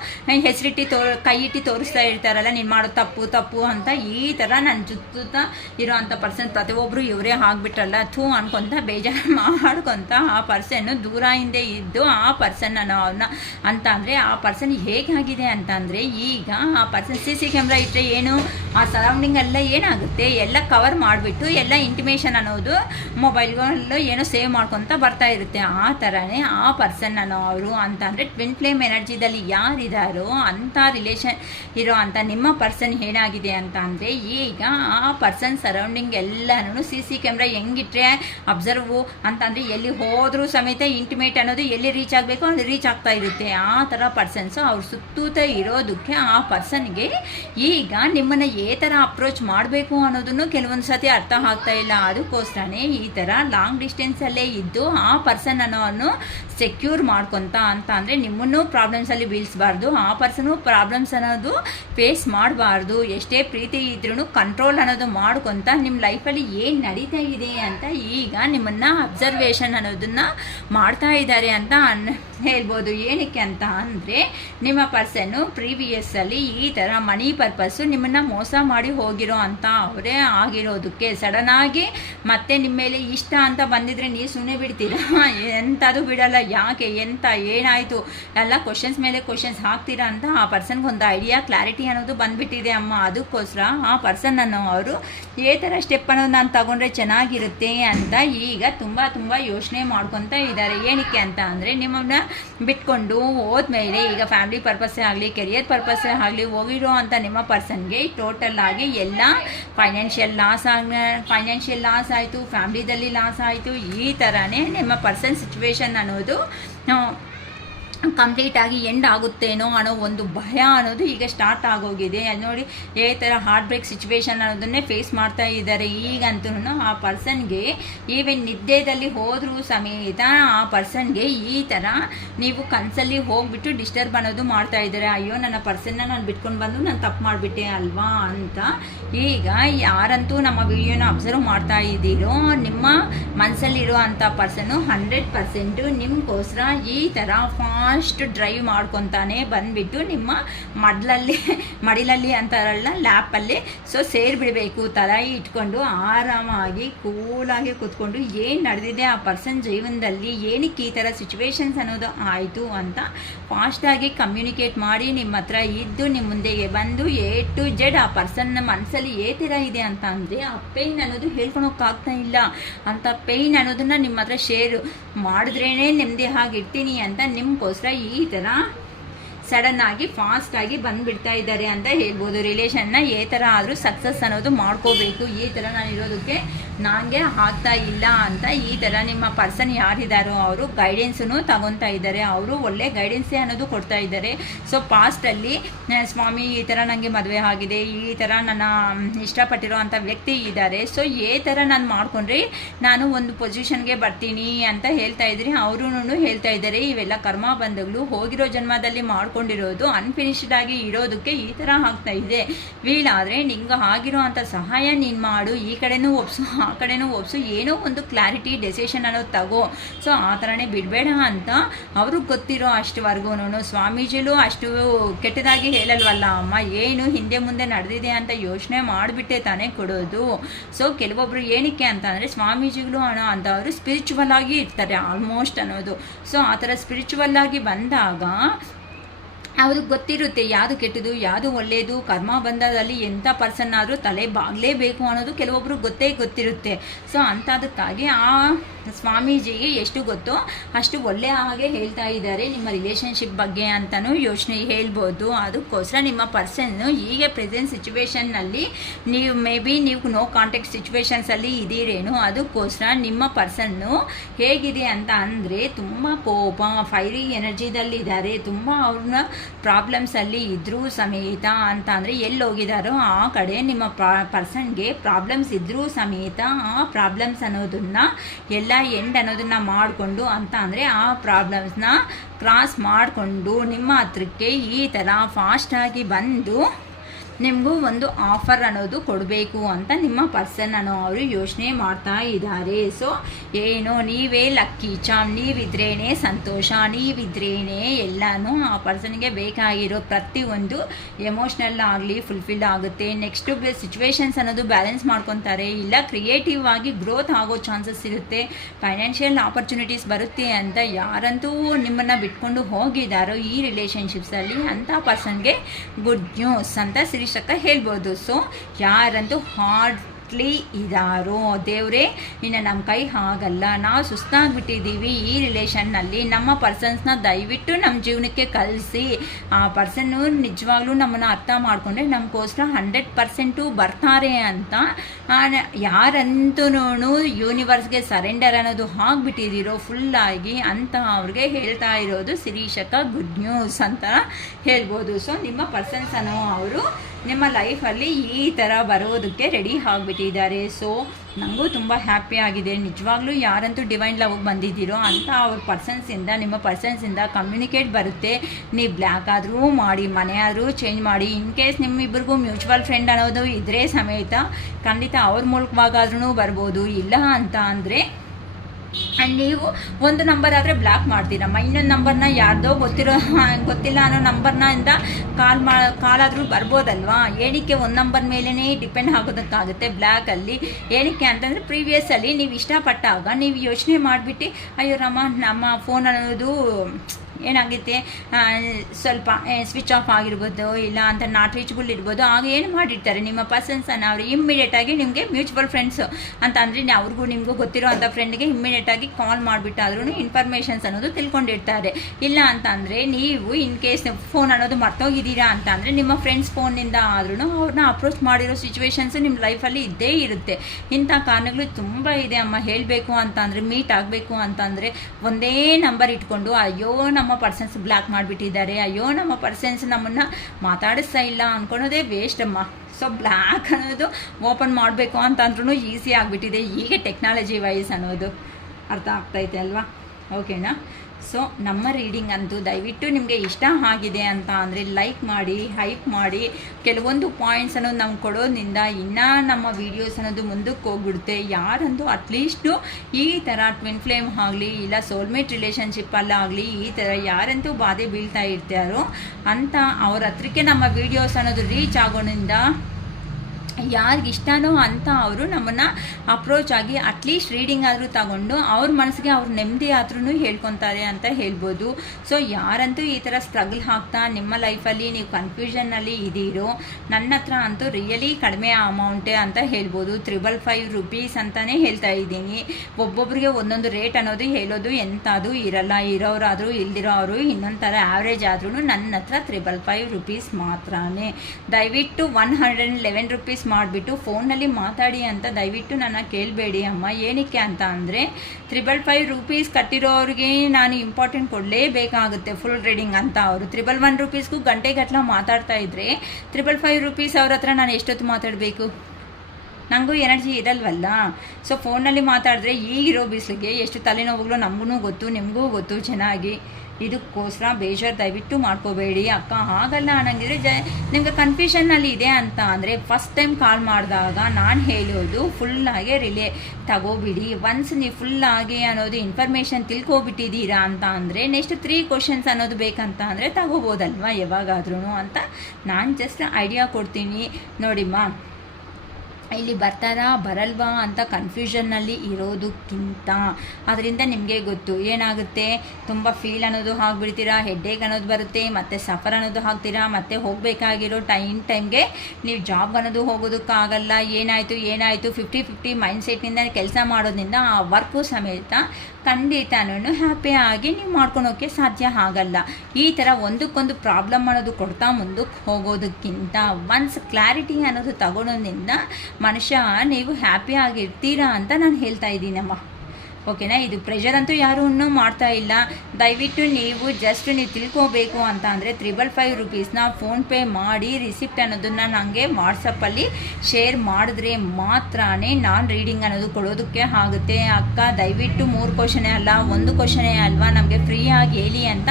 ಹೆಸರಿಟ್ಟು ಕೈ ಇಟ್ಟು ತೋರಿಸ್ತಾ ಇರ್ತಾರಲ್ಲ ನೀನು ಮಾಡೋ ತಪ್ಪು ಅಂತ ಈ ಥರ ನನ್ನ ಜೊತೆ ಇರೋ ಅಂಥ ಪರ್ಸನ್ ಪ್ರತಿಯೊಬ್ಬರು ಇವರೇ ಆಗಿಬಿಟ್ರಲ್ಲ ಅನ್ಕೊತ ಬೇಜಾರು ಮಾಡ್ಕೊತ ಆ ಪರ್ಸನ್ನು ದೂರ ಹಿಂದೆ ಇದ್ದು ಆ ಪರ್ಸನ್ ಅವ್ರನ್ನ ಅಂತ ಅಂದರೆ ಆ ಪರ್ಸನ್ ಹೇಗಾಗಿದೆ ಅಂತಂದರೆ ಈಗ ಆ ಪರ್ಸನ್ CC ಕ್ಯಾಮ್ರಾ ಇಟ್ಟರೆ ಏನು ಆ ಸರೌಂಡಿಂಗಲ್ಲ ಏನಾಗುತ್ತೆ ಎಲ್ಲ ಕವರ್ ಮಾಡಿಬಿಟ್ಟು ಎಲ್ಲ ಇಂಟಿಮೇಷನ್ ಅನ್ನೋದು ಮೊಬೈಲ್ಗಳಲ್ಲೂ ಏನೋ ಸೇವ್ ಮಾಡ್ಕೊತ ಬರ್ತಾ ಇರುತ್ತೆ. ಆ ಥರನೇ ಆ ಪರ್ಸನ್ ಅವರು ಅಂತ ಅಂದರೆ ಟ್ವಿನ್ ಫ್ಲೇಮ್ ಎನರ್ಜಿದಲ್ಲಿ ಯಾರಿದ್ದಾರೋ ಅಂಥ ರಿಲೇಷನ್ ಇರೋ ಅಂಥ ನಿಮ್ಮ ಪರ್ಸನ್ ಏನಾಗಿದೆ ಅಂತ ಅಂದರೆ ಈಗ ಆ ಪರ್ಸನ್ ಸರೌಂಡಿಂಗ್ ಎಲ್ಲನೂ CC ಕ್ಯಾಮ್ರಾ ಹೆಂಗಿಟ್ರೆ ಅಬ್ಸರ್ವು ಅಂತಂದರೆ ಎಲ್ಲಿ ಹೋದರೂ ಸಮೇತ ಇಂಟಿಮೇಟ್ ಅನ್ನೋದು ಎಲ್ಲಿ ರೀಚ್ ಆಗಬೇಕು ಅದು ರೀಚ್ ಆಗ್ತಾ ಇರುತ್ತೆ. ಆ ಥರ ಪರ್ಸನ್ಸು ಅವ್ರ ಸುತ್ತೂತ ಇರೋದಕ್ಕೆ ಆ ಪರ್ಸನ್ಗೆ ಈಗ ನಿಮ್ಮನ್ನು ಏ ಥರ ಅಪ್ರೋಚ್ ಮಾಡಬೇಕು ಅನ್ನೋದನ್ನು ಕೆಲವೊಂದು ಸತಿ ಅರ್ಥ ಆಗ್ತಾ ಇಲ್ಲ. ಅದಕ್ಕೋಸ್ಕರನೇ ಈ ಥರ ಲಾಂಗ್ ಡಿಸ್ಟೆನ್ಸಲ್ಲೇ ಇದ್ದು ಆ ಪರ್ಸನ್ ಅನ್ನೋವನ್ನು ಸೆಕ್ಯೂರ್ ಮಾಡ್ಕೊತ ಅಂತ ಅಂದರೆ ನಿಮ್ಮನ್ನು ಪ್ರಾಬ್ಲಮ್ಸಲ್ಲಿ ಬೀಳಿಸಬಾರ್ದು, ಆ ಪರ್ಸನು ಪ್ರಾಬ್ಲಮ್ಸ್ ಅನ್ನೋದು ಫೇಸ್ ಮಾಡಬಾರ್ದು. ಎಷ್ಟೇ ಪ್ರೀತಿ ಇದ್ರೂ ಕಂಟ್ರೋಲ್ ಅನ್ನೋದು ಮಾಡ್ಕೊತ ನಿಮ್ಮ ಲೈಫಲ್ಲಿ ಏನು ನಡೀತಾ ಇದೆ ಅಂತ ಈಗ ನಿಮ್ಮನ್ನು ಅಬ್ಸರ್ವೇಷನ್ ಅನ್ನೋದನ್ನು ಮಾಡ್ತಾ ಇದ್ದಾರೆ ಅಂತ ಹೇಳ್ಬೋದು. ಏನಕ್ಕೆ ಅಂತ ಅಂದರೆ ನಿಮ್ಮ ಪರ್ಸನ್ನು ಪ್ರೀವಿಯಸ್ಸಲ್ಲಿ ಈ ಥರ ಮನಿ ಪರ್ಪಸ್ಸು ನಿಮ್ಮನ್ನು ಮೋಸ ಮಾಡಿ ಹೋಗಿರೋ ಅಂತ ಅವರೇ ಆಗಿರೋದಕ್ಕೆ ಸಡನ್ನಾಗಿ ಮತ್ತೆ ನಿಮ್ಮ ಮೇಲೆ ಇಷ್ಟ ಅಂತ ಬಂದಿದ್ರೆ ನೀವು ಸುಮ್ಮನೆ ಬಿಡ್ತೀರಾ? ಎಂಥದ್ದು ಬಿಡಲ್ಲ. ಯಾಕೆ ಎಂತ ಏನಾಯಿತು ಎಲ್ಲ ಕ್ವಶನ್ಸ್ ಮೇಲೆ ಕ್ವಶನ್ಸ್ ಹಾಕ್ತೀರಾ ಅಂತ ಆ ಪರ್ಸನ್ಗೆ ಒಂದು ಐಡಿಯಾ ಕ್ಲಾರಿಟಿ ಅನ್ನೋದು ಬಂದುಬಿಟ್ಟಿದೆ ಅಮ್ಮ. ಅದಕ್ಕೋಸ್ಕರ ಆ ಪರ್ಸನ್ನನ್ನು ಅವರು ಈ ಥರ ಸ್ಟೆಪ್ ಅನ್ನೋದು ನಾನು ತಗೊಂಡ್ರೆ ಚೆನ್ನಾಗಿರುತ್ತೆ ಅಂತ ಈಗ ತುಂಬ ಯೋಚನೆ ಮಾಡ್ಕೊತಾ ಇದ್ದಾರೆ. ಏನಕ್ಕೆ ಅಂತ ಅಂದರೆ ನಿಮ್ಮನ್ನ ಬಿಟ್ಕೊಂಡು ಹೋದ್ಮೇಲೆ ಈಗ ಫ್ಯಾಮಿಲಿ ಪರ್ಪಸ್ಸೇ ಆಗಲಿ ಕೆರಿಯರ್ ಪರ್ಪಸ್ಸೇ ಆಗಲಿ ಹೋಗಿರೋ ಅಂತ ನಿಮ್ಮ ಪರ್ಸನ್ಗೆ ಟೋಟಲ್ ಆಗಿ ಎಲ್ಲ ಫೈನಾನ್ಷಿಯಲ್ ಲಾಸ್ ಆಯಿತು, ಫ್ಯಾಮ್ಲಿದಲ್ಲಿ ಲಾಸ್ ಆಯಿತು. ಈ ಥರನೇ ನಿಮ್ಮ ಪರ್ಸನ್ ಸಿಚುವೇಶನ್ ಅನ್ನೋದು ಕಂಪ್ಲೀಟಾಗಿ ಎಂಡ್ ಆಗುತ್ತೇನೋ ಅನ್ನೋ ಒಂದು ಭಯ ಅನ್ನೋದು ಈಗ ಸ್ಟಾರ್ಟ್ ಆಗೋಗಿದೆ. ಅದು ನೋಡಿ ಈ ಥರ ಹಾರ್ಟ್ ಬ್ರೇಕ್ ಸಿಚುವೇಶನ್ ಅನ್ನೋದನ್ನೇ ಫೇಸ್ ಮಾಡ್ತಾ ಇದ್ದಾರೆ. ಈಗಂತೂ ಆ ಪರ್ಸನ್ಗೆ ಈವನ್ ನಿದ್ದೆದಲ್ಲಿ ಹೋದರೂ ಸಮೇತ ಆ ಪರ್ಸನ್ಗೆ ಈ ಥರ ನೀವು ಕನಸಲ್ಲಿ ಹೋಗ್ಬಿಟ್ಟು ಡಿಸ್ಟರ್ಬ್ ಅನ್ನೋದು ಮಾಡ್ತಾ ಇದ್ದಾರೆ. ಅಯ್ಯೋ ನನ್ನ ಪರ್ಸನ್ನ ನಾನು ಬಿಟ್ಕೊಂಡು ಬಂದು ನಾನು ತಪ್ಪು ಮಾಡಿಬಿಟ್ಟೆ ಅಲ್ವಾ ಅಂತ. ಈಗ ಯಾರಂತೂ ನಮ್ಮ ವಿಡಿಯೋನ ಅಬ್ಸರ್ವ್ ಮಾಡ್ತಾ ಇದ್ದೀರೋ ನಿಮ್ಮ ಮನಸ್ಸಲ್ಲಿರೋ ಅಂಥ ಪರ್ಸನ್ನು 100% ನಿಮಗೋಸ್ಕರ ಈ ಥರ ಫಾಸ್ಟ್ ಡ್ರೈವ್ ಮಾಡ್ಕೊತಾನೆ ಬಂದುಬಿಟ್ಟು ನಿಮ್ಮ ಮಡಿಲಲ್ಲಿ ಅಂತಾರಲ್ಲ ಲ್ಯಾಪಲ್ಲಿ ಸೇರಿಬಿಡಬೇಕು. ತಲೆ ಇಟ್ಕೊಂಡು ಆರಾಮಾಗಿ ಕೂಲಾಗಿ ಕೂತ್ಕೊಂಡು ಏನು ನಡೆದಿದೆ ಆ ಪರ್ಸನ್ ಜೀವನದಲ್ಲಿ, ಏನಕ್ಕೆ ಈ ಥರ ಸಿಚುವೇಶನ್ಸ್ ಅನ್ನೋದು ಆಯಿತು ಅಂತ ಫಾಸ್ಟಾಗಿ ಕಮ್ಯುನಿಕೇಟ್ ಮಾಡಿ ನಿಮ್ಮ ಹತ್ರ ಇದ್ದು ನಿಮ್ಮ ಮುಂದೆಗೆ ಬಂದು A to Z ಆ ಪರ್ಸನ್ನ ಮನಸ್ಸಲ್ಲಿ ಏ ಥರ ಇದೆ ಅಂತ ಅಂದರೆ ಆ ಪೇಯ್ನ್ ಅನ್ನೋದು ಹೇಳ್ಕೊಳೋಕ್ಕಾಗ್ತಾ ಇಲ್ಲ. ಅಂಥ ಪೇಯ್ನ್ ಅನ್ನೋದನ್ನು ನಿಮ್ಮ ಹತ್ರ ಶೇರ್ ಮಾಡಿದ್ರೇ ನೆಮ್ಮದಿ ಆಗಿರ್ತೀನಿ ಅಂತ ನಿಮಗೋಸ್ಕರ ಈ ಥರ ಸಡನ್ನಾಗಿ ಫಾಸ್ಟಾಗಿ ಬಂದುಬಿಡ್ತಾ ಇದ್ದಾರೆ ಅಂತ ಹೇಳ್ಬೋದು. ರಿಲೇಷನ್ನ ಈ ಥರ ಆದರೂ ಸಕ್ಸಸ್ ಅನ್ನೋದು ಮಾಡ್ಕೋಬೇಕು. ಈ ಥರ ನಾನು ಇರೋದಕ್ಕೆ ನನಗೆ ಆಗ್ತಾ ಇಲ್ಲ ಅಂತ ಈ ಥರ ನಿಮ್ಮ ಪರ್ಸನ್ ಯಾರಿದ್ದಾರೋ ಅವರು ಗೈಡೆನ್ಸನ್ನು ತಗೊತಾ ಇದ್ದಾರೆ. ಅವರು ಒಳ್ಳೆ ಗೈಡೆನ್ಸೇ ಅನ್ನೋದು ಕೊಡ್ತಾ ಇದ್ದಾರೆ. ಪಾಸ್ಟಲ್ಲಿ ಸ್ವಾಮಿ ಈ ಥರ ನನಗೆ ಮದುವೆ ಆಗಿದೆ, ಈ ಥರ ನನ್ನ ಇಷ್ಟಪಟ್ಟಿರೋ ಅಂಥ ವ್ಯಕ್ತಿ ಇದ್ದಾರೆ, ಈ ಥರ ನಾನು ಮಾಡಿಕೊಂಡ್ರೆ ನಾನು ಒಂದು ಪೊಸಿಷನ್ಗೆ ಬರ್ತೀನಿ ಅಂತ ಹೇಳ್ತಾ ಇದ್ರಿ. ಅವರು ಹೇಳ್ತಾ ಇದ್ದಾರೆ ಇವೆಲ್ಲ ಕರ್ಮ ಬಂಧಗಳು ಹೋಗಿರೋ ಜನ್ಮದಲ್ಲಿ ಮಾಡ್ಕೊಂಡಿರೋದು ಅನ್ಫಿನಿಶ್ಡ್ ಆಗಿ ಇರೋದಕ್ಕೆ ಈ ಥರ ಆಗ್ತಾ ಇದೆ. ವೀಲಾದರೆ ನಿಂಗೆ ಆಗಿರೋ ಅಂಥ ಸಹಾಯ ನೀನು ಮಾಡು, ಈ ಕಡೆನೂ ಒಪ್ಸು ಆ ಕಡೆನೂ ಒಪ್ಸು, ಏನೋ ಒಂದು ಕ್ಲಾರಿಟಿ ಡೆಸಿಷನ್ ಅನ್ನೋದು ತಗೋ. ಆ ಥರನೇ ಬಿಡಬೇಡ ಅಂತ ಅವ್ರಿಗೆ ಗೊತ್ತಿರೋ ಅಷ್ಟುವರೆಗೂ ಸ್ವಾಮೀಜಿಲು ಅಷ್ಟು ಕೆಟ್ಟದಾಗಿ ಹೇಳಲ್ವಲ್ಲ ಅಮ್ಮ, ಏನು ಹಿಂದೆ ಮುಂದೆ ನಡೆದಿದೆ ಅಂತ ಯೋಚನೆ ಮಾಡಿಬಿಟ್ಟೆ ತಾನೇ ಕೊಡೋದು. ಕೆಲವೊಬ್ರು ಏನಕ್ಕೆ ಅಂತ ಅಂದರೆ ಸ್ವಾಮೀಜಿಗಳು ಅಂತವರು ಸ್ಪಿರಿಚುವಲ್ ಆಗಿ ಇರ್ತಾರೆ ಆಲ್ಮೋಸ್ಟ್ ಅನ್ನೋದು. ಆ ಥರ ಸ್ಪಿರಿಚುವಲ್ ಆಗಿ ಬಂದಾಗ ಅವ್ರಿಗೆ ಗೊತ್ತಿರುತ್ತೆ ಯಾವುದು ಕೆಟ್ಟದು ಯಾವುದು ಒಳ್ಳೆಯದು. ಕರ್ಮ ಬಂಧದಲ್ಲಿ ಎಂಥ ಪರ್ಸನ್ ಆದರೂ ತಲೆ ಬಾಗಲೇಬೇಕು ಅನ್ನೋದು ಕೆಲವೊಬ್ರು ಗೊತ್ತಿರುತ್ತೆ. ಅಂಥದಕ್ಕಾಗಿ ಆ ಸ್ವಾಮೀಜಿಗೆ ಎಷ್ಟು ಗೊತ್ತೋ ಅಷ್ಟು ಒಳ್ಳೆಯ ಹಾಗೆ ಹೇಳ್ತಾ ಇದ್ದಾರೆ ನಿಮ್ಮ ರಿಲೇಷನ್ಶಿಪ್ ಬಗ್ಗೆ ಅಂತಲೂ ಯೋಚನೆ ಹೇಳ್ಬೋದು. ಅದಕ್ಕೋಸ್ಕರ ನಿಮ್ಮ ಪರ್ಸನ್ನು ಹೀಗೆ ಪ್ರೆಸೆಂಟ್ ಸಿಚುವೇಶನ್ನಲ್ಲಿ ನೀವು ನೋ ಕಾಂಟ್ಯಾಕ್ಟ್ ಸಿಚುವೇಶನ್ಸಲ್ಲಿ ಇದ್ದೀರೇನು. ಅದಕ್ಕೋಸ್ಕರ ನಿಮ್ಮ ಪರ್ಸನ್ನು ಹೇಗಿದೆ ಅಂತ ಅಂದರೆ ತುಂಬ ಕೋಪ ಫೈರಿ ಎನರ್ಜಿದಲ್ಲಿದ್ದಾರೆ. ತುಂಬ ಅವ್ರನ್ನ ಪ್ರಾಬ್ಲಮ್ಸಲ್ಲಿ ಇದ್ದರೂ ಸಮೇತ ಅಂತ ಅಂದರೆ ಎಲ್ಲಿ ಹೋಗಿದ್ದಾರೋ ಆ ಕಡೆ ನಿಮ್ಮ ಪರ್ಸನ್ಗೆ ಪ್ರಾಬ್ಲಮ್ಸ್ ಇದ್ದರೂ ಸಮೇತ ಆ ಪ್ರಾಬ್ಲಮ್ಸ್ ಅನ್ನೋದನ್ನು ಎಲ್ಲ ಎಂಡ್ ಅನ್ನೋದನ್ನು ಮಾಡಿಕೊಂಡು ಅಂತ ಅಂದರೆ ಆ ಪ್ರಾಬ್ಲಮ್ಸ್ನ ಕ್ರಾಸ್ ಮಾಡಿಕೊಂಡು ನಿಮ್ಮ ಹತ್ರಕ್ಕೆ ಈ ಥರ ಫಾಸ್ಟಾಗಿ ಬಂದು ನಿಮಗೂ ಒಂದು ಆಫರ್ ಅನ್ನೋದು ಕೊಡಬೇಕು ಅಂತ ನಿಮ್ಮ ಪರ್ಸನ್ ಅನ್ನೋ ಅವರು ಯೋಚನೆ ಮಾಡ್ತಾ ಇದ್ದಾರೆ. ಏನೋ ನೀವೇ ಲಕ್ಕಿ ಚಾಮ್, ನೀವಿದ್ರೇ ಸಂತೋಷ, ನೀವಿದ್ರೇ ಎಲ್ಲನೂ ಆ ಪರ್ಸನ್ಗೆ ಬೇಕಾಗಿರೋ ಪ್ರತಿಯೊಂದು ಎಮೋಷ್ನಲ್ ಆಗಲಿ ಫುಲ್ಫಿಲ್ ಆಗುತ್ತೆ. ನೆಕ್ಸ್ಟು ಸಿಚುವೇಶನ್ಸ್ ಅನ್ನೋದು ಬ್ಯಾಲೆನ್ಸ್ ಮಾಡ್ಕೊತಾರೆ, ಇಲ್ಲ ಕ್ರಿಯೇಟಿವ್ ಆಗಿ ಗ್ರೋತ್ ಆಗೋ ಚಾನ್ಸಸ್ ಇರುತ್ತೆ, ಫೈನಾನ್ಷಿಯಲ್ ಆಪರ್ಚುನಿಟೀಸ್ ಬರುತ್ತೆ ಅಂತ ಯಾರಂತೂ ನಿಮ್ಮನ್ನು ಬಿಟ್ಕೊಂಡು ಹೋಗಿದ್ದಾರೋ ಈ ರಿಲೇಷನ್ಶಿಪ್ಸಲ್ಲಿ ಅಂಥ ಪರ್ಸನ್ಗೆ ಗುಡ್ ನ್ಯೂಸ್ ಅಂತ ಹೇಳ್ಬೋದು. ಯಾರಂತೂ ಹಾರ್ಟ್ಲಿ ಇದ್ದಾರೋ ದೇವರೇ ಇನ್ನು ನಮ್ಮ ಕೈ ಆಗಲ್ಲ, ನಾವು ಸುಸ್ತಾಗ್ಬಿಟ್ಟಿದ್ದೀವಿ ಈ ರಿಲೇಷನ್ನಲ್ಲಿ, ನಮ್ಮ ಪರ್ಸನ್ಸ್ನ ದಯವಿಟ್ಟು ನಮ್ಮ ಜೀವನಕ್ಕೆ ಕಳಿಸಿ, ಆ ಪರ್ಸನ್ನು ನಿಜವಾಗ್ಲೂ ನಮ್ಮನ್ನು ಅರ್ಥ ಮಾಡಿಕೊಂಡ್ರೆ ನಮಗೋಸ್ಕರ 100% ಬರ್ತಾರೆ ಅಂತ ಯಾರಂತೂ ಯೂನಿವರ್ಸ್ಗೆ ಸರೆಂಡರ್ ಅನ್ನೋದು ಆಗಿಬಿಟ್ಟಿದ್ದೀರೋ ಫುಲ್ಲಾಗಿ ಅಂತ ಅವ್ರಿಗೆ ಹೇಳ್ತಾ ಇರೋದು ಶಿರೀಷಕ ಗುಡ್ ನ್ಯೂಸ್ ಅಂತ ಹೇಳ್ಬೋದು. ನಿಮ್ಮ ಪರ್ಸನ್ಸ್ ಅನ್ನೋ ಅವರು ನಿಮ್ಮ ಲೈಫಲ್ಲಿ ಈ ಥರ ಬರೋದಕ್ಕೆ ರೆಡಿ ಆಗಿಬಿಟ್ಟಿದ್ದಾರೆ. ನನಗೂ ತುಂಬ ಹ್ಯಾಪಿ ಆಗಿದೆ. ನಿಜವಾಗ್ಲೂ ಯಾರಂತೂ ಡಿವೈನ್ ಲವ್ಗೆ ಬಂದಿದ್ದೀರೋ ಅಂತ ಅವ್ರ ಪರ್ಸನ್ಸಿಂದ ನಿಮ್ಮ ಪರ್ಸನ್ಸಿಂದ ಕಮ್ಯುನಿಕೇಟ್ ಬರುತ್ತೆ. ನೀವು ಬ್ಲ್ಯಾಕ್ ಆದರೂ ಮಾಡಿ, ಮನೆ ಆದರೂ ಚೇಂಜ್ ಮಾಡಿ, ಇನ್ ಕೇಸ್ ನಿಮ್ಮಿಬ್ಬರಿಗೂ ಮ್ಯೂಚುವಲ್ ಫ್ರೆಂಡ್ ಅನ್ನೋದು ಇದ್ರೆ ಸಮೇತ ಖಂಡಿತ ಅವ್ರ ಮೂಲಕವಾಗಾದ್ರೂ ಬರ್ಬೋದು. ಇಲ್ಲ ಅಂತ ಅಂದರೆ ನೀವು ಒಂದು ನಂಬರ್ ಆದರೆ ಬ್ಲಾಕ್ ಮಾಡ್ತೀರಮ್ಮ, ಇನ್ನೊಂದು ನಂಬರ್ನ ಯಾರ್ದೋ ಗೊತ್ತಿಲ್ಲ ಅನ್ನೋ ನಂಬರ್ನ ಇಂದ ಕಾಲಾದರೂ ಬರ್ಬೋದಲ್ವಾ. ಏನಕ್ಕೆ ಒಂದು ನಂಬರ್ ಮೇಲೇ ಡಿಪೆಂಡ್ ಆಗೋದಕ್ಕಾಗುತ್ತೆ ಬ್ಲ್ಯಾಕಲ್ಲಿ. ಏನಕ್ಕೆ ಅಂತಂದರೆ ಪ್ರೀವಿಯಸ್ಸಲ್ಲಿ ನೀವು ಇಷ್ಟಪಟ್ಟಾಗ ನೀವು ಯೋಚನೆ ಮಾಡಿಬಿಟ್ಟು ಅಯ್ಯೋ ನಮ್ಮ ಫೋನ್ ಅನ್ನೋದು ಏನಾಗುತ್ತೆ ಸ್ವಲ್ಪ ಸ್ವಿಚ್ ಆಫ್ ಆಗಿರ್ಬೋದು, ಇಲ್ಲ ಅಂತ ನಾಟ್ ರೀಚಬಲ್ ಇರ್ಬೋದು. ಆಗ ಏನು ಮಾಡಿರ್ತಾರೆ ನಿಮ್ಮ ಪರ್ಸನ್ಸನ್ನು ಅವರು ಇಮ್ಮಿಡಿಯೇಟಾಗಿ ನಿಮಗೆ ಮ್ಯೂಚುವಲ್ ಫ್ರೆಂಡ್ಸು ಅಂತ ಅಂದರೆ ಅವ್ರಿಗೂ ನಿಮಗೂ ಗೊತ್ತಿರೋ ಅಂಥ ಫ್ರೆಂಡ್ಗೆ ಇಮ್ಮಿಡಿಯೇಟಾಗಿ ಕಾಲ್ ಮಾಡಿಬಿಟ್ಟಾದ್ರೂ ಇನ್ಫಾರ್ಮೇಷನ್ಸ್ ಅನ್ನೋದು ತಿಳ್ಕೊಂಡಿರ್ತಾರೆ. ಇಲ್ಲ ಅಂತ ಅಂದರೆ ನೀವು ಇನ್ ಕೇಸ್ ಫೋನ್ ಅನ್ನೋದು ಮರ್ತೋಗಿದ್ದೀರಾ ಅಂತ ಅಂದರೆ ನಿಮ್ಮ ಫ್ರೆಂಡ್ಸ್ ಫೋನಿಂದ ಆದ್ರೂ ಅವ್ರನ್ನ ಅಪ್ರೋಚ್ ಮಾಡಿರೋ ಸಿಚುವೇಶನ್ಸು ನಿಮ್ಮ ಲೈಫಲ್ಲಿ ಇದ್ದೇ ಇರುತ್ತೆ. ಇಂಥ ಕಾರಣಗಳು ತುಂಬ ಇದೆ ಅಮ್ಮ. ಹೇಳಬೇಕು ಅಂತ ಅಂದರೆ ಮೀಟ್ ಆಗಬೇಕು ಅಂತಂದರೆ ಒಂದೇ ನಂಬರ್ ಇಟ್ಕೊಂಡು ಅಯ್ಯೋ ನಮ್ಮ ಪರ್ಸನ್ಸ್ ಬ್ಲಾಕ್ ಮಾಡಿಬಿಟ್ಟಿದ್ದಾರೆ, ಅಯ್ಯೋ ನಮ್ಮ ಪರ್ಸನ್ಸ್ ನಮ್ಮನ್ನು ಮಾತಾಡಿಸ್ತಾ ಇಲ್ಲ ಅಂದ್ಕೊಳೋದೇ ವೇಸ್ಟ್ ಅಮ್ಮ. ಸೊ ಬ್ಲ್ಯಾಕ್ ಅನ್ನೋದು ಓಪನ್ ಮಾಡಬೇಕು ಅಂತಂದ್ರೂ ಈಸಿ ಆಗಿಬಿಟ್ಟಿದೆ ಈಗ ಟೆಕ್ನಾಲಜಿ ವೈಸ್ ಅನ್ನೋದು. ಅರ್ಥ ಆಗ್ತೈತೆ ಅಲ್ವಾ? ಓಕೆನಾ? ಸೊ ನಮ್ಮ ರೀಡಿಂಗ್ ಅಂತೂ ದಯವಿಟ್ಟು ನಿಮಗೆ ಇಷ್ಟ ಆಗಿದೆ ಅಂತ ಅಂದರೆ ಲೈಕ್ ಮಾಡಿ, ಹೈಪ್ ಮಾಡಿ. ಕೆಲವೊಂದು ಪಾಯಿಂಟ್ಸ್ ಅನ್ನೋದು ನಾವು ಕೊಡೋದ್ರಿಂದ ಇನ್ನೂ ನಮ್ಮ ವೀಡಿಯೋಸ್ ಅನ್ನೋದು ಮುಂದಕ್ಕೆ ಹೋಗ್ಬಿಡುತ್ತೆ. ಯಾರಂತೂ ಅಟ್ಲೀಸ್ಟು ಈ ಥರ ಟ್ವಿನ್ ಫ್ಲೇಮ್ ಆಗಲಿ ಇಲ್ಲ ಸೋಲ್ಮೇಟ್ ರಿಲೇಷನ್ಶಿಪ್ಪಲ್ಲಾಗಲಿ ಈ ಥರ ಯಾರಂತೂ ಬಾಧೆ ಬೀಳ್ತಾ ಇರ್ತಾರೋ ಅಂತ ಅವ್ರ ಹತ್ರಕ್ಕೆ ನಮ್ಮ ವೀಡಿಯೋಸ್ ಅನ್ನೋದು ರೀಚ್ ಆಗೋದ್ರಿಂದ ಯಾರಿಗಿಷ್ಟನೋ ಅಂತ ಅವರು ನಮ್ಮನ್ನು ಅಪ್ರೋಚ್ ಆಗಿ ಅಟ್ಲೀಸ್ಟ್ ರೀಡಿಂಗ್ ಆದರೂ ತಗೊಂಡು ಅವ್ರ ಮನಸ್ಸಿಗೆ ಅವ್ರ ನೆಮ್ಮದಿ ಆದ್ರೂ ಹೇಳ್ಕೊತಾರೆ ಅಂತ ಹೇಳ್ಬೋದು. ಸೊ ಯಾರಂತೂ ಈ ಥರ ಸ್ಟ್ರಗಲ್ ಆಗ್ತಾ ನಿಮ್ಮ ಲೈಫಲ್ಲಿ ನೀವು ಕನ್ಫ್ಯೂಷನ್ನಲ್ಲಿ ಇದ್ದೀರೋ, ನನ್ನ ಹತ್ರ ಅಂತೂ ರಿಯಲಿ ಕಡಿಮೆ ಅಮೌಂಟೇ ಅಂತ ಹೇಳ್ಬೋದು. 555 ರೂಪೀಸ್ ಅಂತಲೇ ಹೇಳ್ತಾ ಇದ್ದೀನಿ. ಒಬ್ಬೊಬ್ಬರಿಗೆ ಒಂದೊಂದು ರೇಟ್ ಅನ್ನೋದು ಹೇಳೋದು ಎಂಥದ್ದು ಇರಲ್ಲ. ಇರೋರಾದರೂ ಇಲ್ದಿರೋರು ಇನ್ನೊಂದು ಥರ ಆ್ಯಾವ್ರೇಜ್ ಆದ್ರೂ ನನ್ನ ಹತ್ರ 555 ರೂಪೀಸ್ ಮಾತ್ರನೇ. ದಯವಿಟ್ಟು 111 ರೂಪೀಸ್ ಮಾಡಿಬಿಟ್ಟು ಫೋನಲ್ಲಿ ಮಾತಾಡಿ ಅಂತ ದಯವಿಟ್ಟು ನನ್ನ ಕೇಳಬೇಡಿ ಅಮ್ಮ. ಏನಕ್ಕೆ ಅಂತ ಅಂದರೆ 555 ರೂಪೀಸ್ ಕಟ್ಟಿರೋರಿಗೆ ನಾನು ಇಂಪಾರ್ಟೆಂಟ್ ಕೊಡಲೇಬೇಕಾಗುತ್ತೆ ಫುಲ್ ರೀಡಿಂಗ್ ಅಂತ. ಅವರು 111 ರೂಪೀಸ್ಗೂ ಗಂಟೆಗಟ್ಟಲೆ ಮಾತಾಡ್ತಾ ಇದ್ದರೆ 555 ರೂಪೀಸ್ ಅವ್ರ ಹತ್ರ ನಾನು ಎಷ್ಟೊತ್ತು ಮಾತಾಡಬೇಕು? ನನಗೂ ಎನರ್ಜಿ ಇರಲ್ವಲ್ಲ. ಸೊ ಫೋನಲ್ಲಿ ಮಾತಾಡಿದ್ರೆ ಈಗಿರೋ ಬಿಸಿಲಿಗೆ ಎಷ್ಟು ತಲೆನೋವುಗಳು ನಮಗೂ ಗೊತ್ತು, ನಿಮಗೂ ಗೊತ್ತು ಚೆನ್ನಾಗಿ. ಇದಕ್ಕೋಸ್ಕರ ಬೇಜಾರು ದಯವಿಟ್ಟು ಮಾಡ್ಕೋಬೇಡಿ ಅಕ್ಕ. ಆಗಲ್ಲ ಅನ್ನಂಗಿದ್ರೆ ನಿಮಗೆ ಕನ್ಫ್ಯೂಷನ್ನಲ್ಲಿ ಇದೆ ಅಂತ ಅಂದರೆ ಫಸ್ಟ್ ಟೈಮ್ ಕಾಲ್ ಮಾಡಿದಾಗ ನಾನು ಹೇಳೋದು ಫುಲ್ಲಾಗೆ ತಗೋಬಿಡಿ. ಒನ್ಸ್ ನೀವು ಫುಲ್ಲಾಗಿ ಅನ್ನೋದು ಇನ್ಫಾರ್ಮೇಷನ್ ತಿಳ್ಕೊಬಿಟ್ಟಿದ್ದೀರಾ ಅಂತ ಅಂದರೆ ನೆಕ್ಸ್ಟ್ 3 ಕ್ವಶನ್ಸ್ ಅನ್ನೋದು ಬೇಕಂತ ಅಂದರೆ ತಗೋಬೋದಲ್ವ ಯಾವಾಗಾದ್ರೂ ಅಂತ ನಾನು ಜಸ್ಟ್ ಐಡಿಯಾ ಕೊಡ್ತೀನಿ. ನೋಡಿಮ್ಮ, ಇಲ್ಲಿ ಬರ್ತಾರಾ ಬರಲ್ವಾ ಅಂತ ಕನ್ಫ್ಯೂಷನ್ನಲ್ಲಿ ಇರೋದಕ್ಕಿಂತ ಅದರಿಂದ ನಿಮಗೆ ಗೊತ್ತು ಏನಾಗುತ್ತೆ, ತುಂಬ ಫೀಲ್ ಅನ್ನೋದು ಆಗಿಬಿಡ್ತೀರಾ, ಹೆಡ್ಡೇಕ್ ಅನ್ನೋದು ಬರುತ್ತೆ, ಮತ್ತು ಸಫರ್ ಅನ್ನೋದು ಆಗ್ತೀರಾ, ಮತ್ತು ಹೋಗಬೇಕಾಗಿರೋ ಟೈಮ್ಗೆ ನೀವು ಜಾಬ್ ಅನ್ನೋದು ಹೋಗೋದಕ್ಕಾಗಲ್ಲ. ಏನಾಯಿತು 50-50 ಮೈಂಡ್ಸೆಟ್ನಿಂದ ಕೆಲಸ ಮಾಡೋದ್ರಿಂದ ಆ ವರ್ಕು ಸಮೇತ ಖಂಡಿತನೂ ಹ್ಯಾಪಿಯಾಗಿ ನೀವು ಮಾಡ್ಕೊಳೋಕ್ಕೆ ಸಾಧ್ಯ ಆಗಲ್ಲ. ಈ ಥರ ಒಂದಕ್ಕೊಂದು ಪ್ರಾಬ್ಲಮ್ ಅನ್ನೋದು ಕೊಡ್ತಾ ಮುಂದಕ್ಕೆ ಹೋಗೋದಕ್ಕಿಂತ ಒನ್ಸ್ ಕ್ಲಾರಿಟಿ ಅನ್ನೋದು ತಗೊಳೋದ್ರಿಂದ ಮನುಷ್ಯ ನೀವು ಹ್ಯಾಪಿಯಾಗಿರ್ತೀರಾ ಅಂತ ನಾನು ಹೇಳ್ತಾ ಇದ್ದೀನಮ್ಮ. ಓಕೆನಾ? ಇದು ಪ್ರೆಷರ್ ಅಂತೂ ಯಾರೂ ಇನ್ನೂ ಮಾಡ್ತಾ ಇಲ್ಲ. ದಯವಿಟ್ಟು ನೀವು ನೀವು ತಿಳ್ಕೋಬೇಕು ಅಂತ ಅಂದರೆ 555 ರೂಪೀಸ್ನ ಫೋನ್ಪೇ ಮಾಡಿ ರಿಸಿಪ್ಟ್ ಅನ್ನೋದನ್ನು ನನಗೆ ವಾಟ್ಸಪ್ಪಲ್ಲಿ ಶೇರ್ ಮಾಡಿದ್ರೆ ಮಾತ್ರನೇ ನಾನು ರೀಡಿಂಗ್ ಅನ್ನೋದು ಕೊಡೋದಕ್ಕೆ ಆಗುತ್ತೆ. ಅಕ್ಕ ದಯವಿಟ್ಟು 3 ಕ್ವಶನೇ ಅಲ್ಲ 1 ಕ್ವಶನೇ ಅಲ್ವಾ ನಮಗೆ ಫ್ರೀಯಾಗಿ ಹೇಳಿ ಅಂತ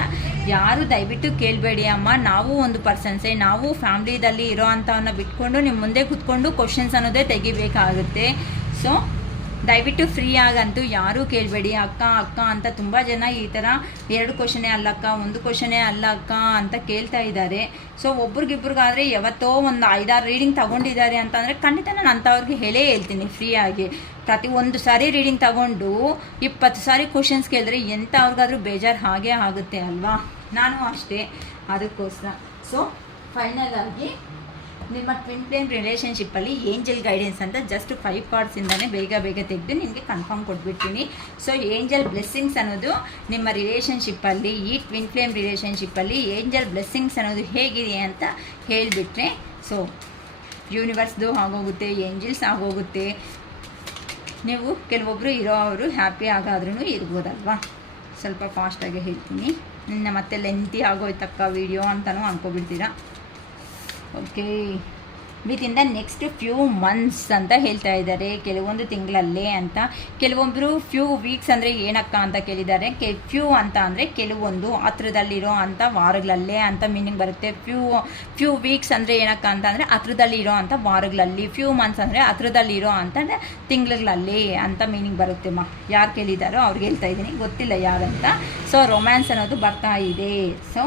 ಯಾರು ದಯವಿಟ್ಟು ಕೇಳಬೇಡಿ ಅಮ್ಮ. ನಾವು ಒಂದು ಪರ್ಸನ್ಸೇ, ನಾವು ಫ್ಯಾಮ್ಲಿದಲ್ಲಿ ಇರೋ ಅಂಥವನ್ನ ಬಿಟ್ಕೊಂಡು ನಿಮ್ಮ ಮುಂದೆ ಕೂತ್ಕೊಂಡು ಕ್ವಶನ್ಸ್ ಅನ್ನೋದೇ ತೆಗಿಬೇಕಾಗುತ್ತೆ. ಸೊ ದಯವಿಟ್ಟು ಫ್ರೀ ಆಗಂತೂ ಯಾರೂ ಕೇಳಬೇಡಿ ಅಕ್ಕ ಅಂತ. ತುಂಬ ಜನ ಈ ಥರ 2 ಕ್ವಶನೇ ಅಲ್ಲಕ್ಕ 1 ಕ್ವಶನೇ ಅಲ್ಲ ಅಕ್ಕ ಅಂತ ಕೇಳ್ತಾ ಇದ್ದಾರೆ. ಸೊ ಒಬ್ರಿಗಿಬ್ರಿಗಾದರೆ ಯಾವತ್ತೋ ಒಂದು 5-6 ರೀಡಿಂಗ್ ತೊಗೊಂಡಿದ್ದಾರೆ ಅಂತಂದರೆ ಖಂಡಿತ ನಾನು ಅಂಥವ್ರಿಗೆ ಹೇಳ್ತೀನಿ ಫ್ರೀಯಾಗಿ. ಪ್ರತಿ 1 ಸಾರಿ ರೀಡಿಂಗ್ ತಗೊಂಡು 20 ಸಾರಿ ಕ್ವಶನ್ಸ್ ಕೇಳಿದ್ರೆ ಎಂಥವ್ರಿಗಾದ್ರೂ ಬೇಜಾರು ಹಾಗೇ ಆಗುತ್ತೆ ಅಲ್ವಾ? ನಾನು ಅಷ್ಟೇ. ಅದಕ್ಕೋಸ್ಕರ ಸೊ ಫೈನಲ್ ಆಗಿ ನಿಮ್ಮ ಟ್ವಿನ್ ಫ್ಲೇಮ್ ರಿಲೇಷನ್ಶಿಪ್ಪಲ್ಲಿ ಏಂಜಲ್ ಗೈಡೆನ್ಸ್ ಅಂತ ಜಸ್ಟ್ 5 ಕಾರ್ಡ್ಸಿಂದನೇ ಬೇಗ ತೆಗೆದು ನಿಮಗೆ ಕನ್ಫರ್ಮ್ ಕೊಟ್ಬಿಡ್ತೀನಿ. ಸೊ ಏಂಜಲ್ ಬ್ಲೆಸ್ಸಿಂಗ್ಸ್ ಅನ್ನೋದು ನಿಮ್ಮ ರಿಲೇಷನ್ಶಿಪ್ಪಲ್ಲಿ, ಈ ಟ್ವಿನ್ ಫ್ಲೇಮ್ ರಿಲೇಷನ್ಶಿಪ್ಪಲ್ಲಿ ಏಂಜಲ್ ಬ್ಲೆಸ್ಸಿಂಗ್ಸ್ ಅನ್ನೋದು ಹೇಗಿದೆ ಅಂತ ಹೇಳಿಬಿಟ್ರೆ ಸೊ ಯೂನಿವರ್ಸ್ದು ಆಗೋಗುತ್ತೆ, ಏಂಜಲ್ಸ್ ಆಗೋಗುತ್ತೆ. ನೀವು ಕೆಲವೊಬ್ಬರು ಅವರು ಹ್ಯಾಪಿ ಆಗಾದ್ರೂ ಇರ್ಬೋದಲ್ವಾ? ಸ್ವಲ್ಪ ಫಾಸ್ಟಾಗಿ ಹೇಳ್ತೀನಿ, ಮತ್ತೆ ಲೆಂತಿ ಆಗೋಯ್ತಕ್ಕ ವಿಡಿಯೋ ಅಂತಲೂ ಅಂದ್ಕೊಬಿಡ್ತೀರಾ. Okay, within the next few months ಅಂತ ಹೇಳ್ತಾ ಇದ್ದಾರೆ, ಕೆಲವೊಂದು ತಿಂಗಳಲ್ಲೇ ಅಂತ. ಕೆಲವೊಬ್ಬರು ಫ್ಯೂ ವೀಕ್ಸ್ ಅಂದರೆ ಏನಕ್ಕ ಅಂತ ಕೇಳಿದ್ದಾರೆ. ಫ್ಯೂ ಅಂತ ಅಂದರೆ ಕೆಲವೊಂದು ಹತ್ರದಲ್ಲಿರೋ ಅಂಥ ವಾರಗಳಲ್ಲೇ ಅಂತ ಮೀನಿಂಗ್ ಬರುತ್ತೆ. ಫ್ಯೂ ವೀಕ್ಸ್ ಅಂದರೆ ಏನಕ್ಕ ಅಂತ ಅಂದರೆ ಹತ್ರದಲ್ಲಿರೋ ಅಂಥ ವಾರಗಳಲ್ಲಿ, ಫ್ಯೂ ಮಂತ್ಸ್ ಅಂದರೆ ಹತ್ರದಲ್ಲಿರೋ ಅಂತ ತಿಂಗಳುಗಳಲ್ಲಿ ಅಂತ ಮೀನಿಂಗ್ ಬರುತ್ತೆ ಯಾರು ಕೇಳಿದಾರೋ ಅವ್ರಿಗೆ ಹೇಳ್ತಾ ಇದ್ದೀನಿ, ಗೊತ್ತಿಲ್ಲ ಯಾರಂತ. ಸೊ ರೊಮ್ಯಾನ್ಸ್ ಅನ್ನೋದು ಬರ್ತಾ ಇದೆ. ಸೊ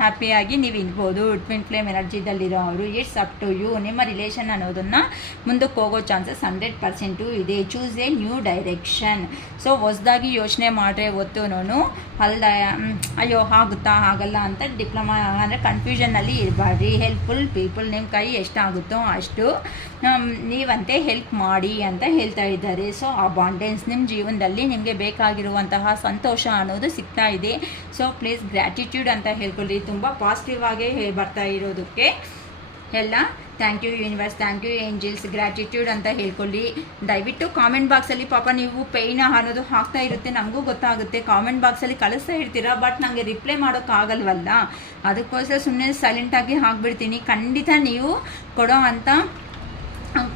ಹ್ಯಾಪಿಯಾಗಿ ನೀವು ಇರ್ಬೋದು. ಟ್ವಿನ್ ಫ್ಲೇಮ್ ಎನರ್ಜಿದಲ್ಲಿರೋ ಅವರು ಇಟ್ಸ್ ಅಪ್ ಟು ಯು. ನಿಮ್ಮ ರಿಲೇಷನ್ ಅನ್ನೋದನ್ನು ಮುಂದಕ್ಕೆ ಹೋಗೋ ಚಾನ್ಸಸ್ 100% ಇದೆ. Choose A new direction. So ಹೊಸದಾಗಿ ಯೋಚನೆ ಮಾಡ್ರೆ ಹೊತ್ತುನೂ ಅಲ್ಲ ಅಯ್ಯೋ ಆಗುತ್ತಾ ಆಗಲ್ಲ ಅಂತ ಡಿಪ್ಲೊಮಾ ಅಂದರೆ ಕನ್ಫ್ಯೂಷನ್ನಲ್ಲಿ ಇರಬಾರ್ರಿ. ಹೆಲ್ಪ್ಫುಲ್ ಪೀಪಲ್, ನಿಮ್ಮ ಕೈ ಎಷ್ಟಾಗುತ್ತೋ ಅಷ್ಟು ನೀವಂತೆ ಹೆಲ್ಪ್ ಮಾಡಿ ಅಂತ ಹೇಳ್ತಾ ಇದ್ದಾರೆ. ಸೊ ಅಬಾಂಡೆನ್ಸ್ ನಿಮ್ಮ ಜೀವನದಲ್ಲಿ ನಿಮಗೆ ಬೇಕಾಗಿರುವಂತಹ ಸಂತೋಷ ಅನ್ನೋದು ಸಿಗ್ತಾ ಇದೆ. ಸೊ ಪ್ಲೀಸ್ ಗ್ರ್ಯಾಟಿಟ್ಯೂಡ್ ಅಂತ ಹೇಳ್ಕೊಳ್ಳಿ. ತುಂಬ ಪಾಸಿಟಿವ್ ಆಗೇ ಬರ್ತಾ ಇರೋದಕ್ಕೆ ಎಲ್ಲ thank you universe, thank you angels, gratitude ಅಂತ ಹೇಳ್ಕೊಳ್ಳಿ. ದಯವಿಟ್ಟು ಕಾಮೆಂಟ್ ಬಾಕ್ಸಲ್ಲಿ ಪಾಪ ನೀವು ಪೇಯ್ನ ಅನ್ನೋದು ಹಾಕ್ತಾ ಇರುತ್ತೆ, ನಮಗೂ ಗೊತ್ತಾಗುತ್ತೆ. ಕಾಮೆಂಟ್ ಬಾಕ್ಸಲ್ಲಿ ಕಳಿಸ್ತಾ ಇರ್ತೀರಾ, ಬಟ್ ನನಗೆ ರಿಪ್ಲೈ ಮಾಡೋಕ್ಕಾಗಲ್ವಲ್ಲ, ಅದಕ್ಕೋಸ್ಕರ ಸುಮ್ಮನೆ ಸೈಲೆಂಟಾಗಿ ಹಾಕ್ಬಿಡ್ತೀನಿ. ಖಂಡಿತ ನೀವು ಕೊಡೋ ಅಂಥ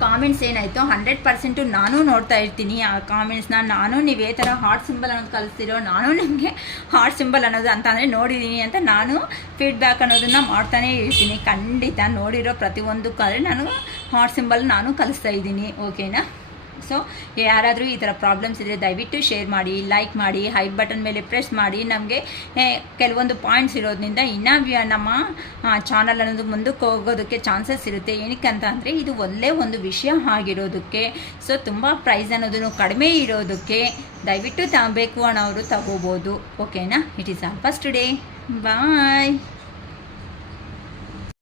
ಕಾಮೆಂಟ್ಸ್ ಏನಾಯಿತು 100% ನಾನು ನೋಡ್ತಾ ಇರ್ತೀನಿ ಆ ಕಾಮೆಂಟ್ಸ್ನ. ನಾನು ನೀವೇ ಥರ ಹಾರ್ಟ್ ಸಿಂಬಲ್ ಅನ್ನೋದು ಕಲಿಸ್ತಿರೋ, ನಾನು ನಿಮಗೆ ಹಾರ್ಟ್ ಸಿಂಬಲ್ ಅನ್ನೋದು ಅಂತ ಅಂದರೆ ನೋಡಿದ್ದೀನಿ ಅಂತ ನಾನು ಫೀಡ್ಬ್ಯಾಕ್ ಅನ್ನೋದನ್ನು ಮಾಡ್ತಾನೇ ಇರ್ತೀನಿ. ಖಂಡಿತ ನೋಡಿರೋ ಪ್ರತಿಯೊಂದು ಕಡೆ ನಾನು ಹಾರ್ಟ್ ಸಿಂಬಲ್ ನಾನು ಕಲಿಸ್ತಾ ಇದ್ದೀನಿ. ಓಕೆನಾ? ಸೊ ಯಾರಾದರೂ ಈ ಥರ ಪ್ರಾಬ್ಲಮ್ಸ್ ಇದ್ದರೆ ದಯವಿಟ್ಟು ಶೇರ್ ಮಾಡಿ, ಲೈಕ್ ಮಾಡಿ, ಹೈಪ್ ಬಟನ್ ಮೇಲೆ ಪ್ರೆಸ್ ಮಾಡಿ. ನಮಗೆ ಕೆಲವೊಂದು ಪಾಯಿಂಟ್ಸ್ ಇರೋದ್ರಿಂದ ಇನ್ನೂ ನಮ್ಮ ಚಾನಲ್ ಅನ್ನೋದು ಮುಂದಕ್ಕೆ ಹೋಗೋದಕ್ಕೆ ಚಾನ್ಸಸ್ ಇರುತ್ತೆ. ಏನಕ್ಕೆ ಅಂತ ಅಂದರೆ ಇದು ಒಳ್ಳೆ ಒಂದು ವಿಷಯ ಆಗಿರೋದಕ್ಕೆ. ಸೊ ತುಂಬ ಪ್ರೈಸ್ ಅನ್ನೋದನ್ನು ಕಡಿಮೆ ಇರೋದಕ್ಕೆ ದಯವಿಟ್ಟು ತಗೋಬೇಕು ಅನ್ನೋರು ತಗೋಬೋದು. ಓಕೆನಾ? It is all first day. Bye.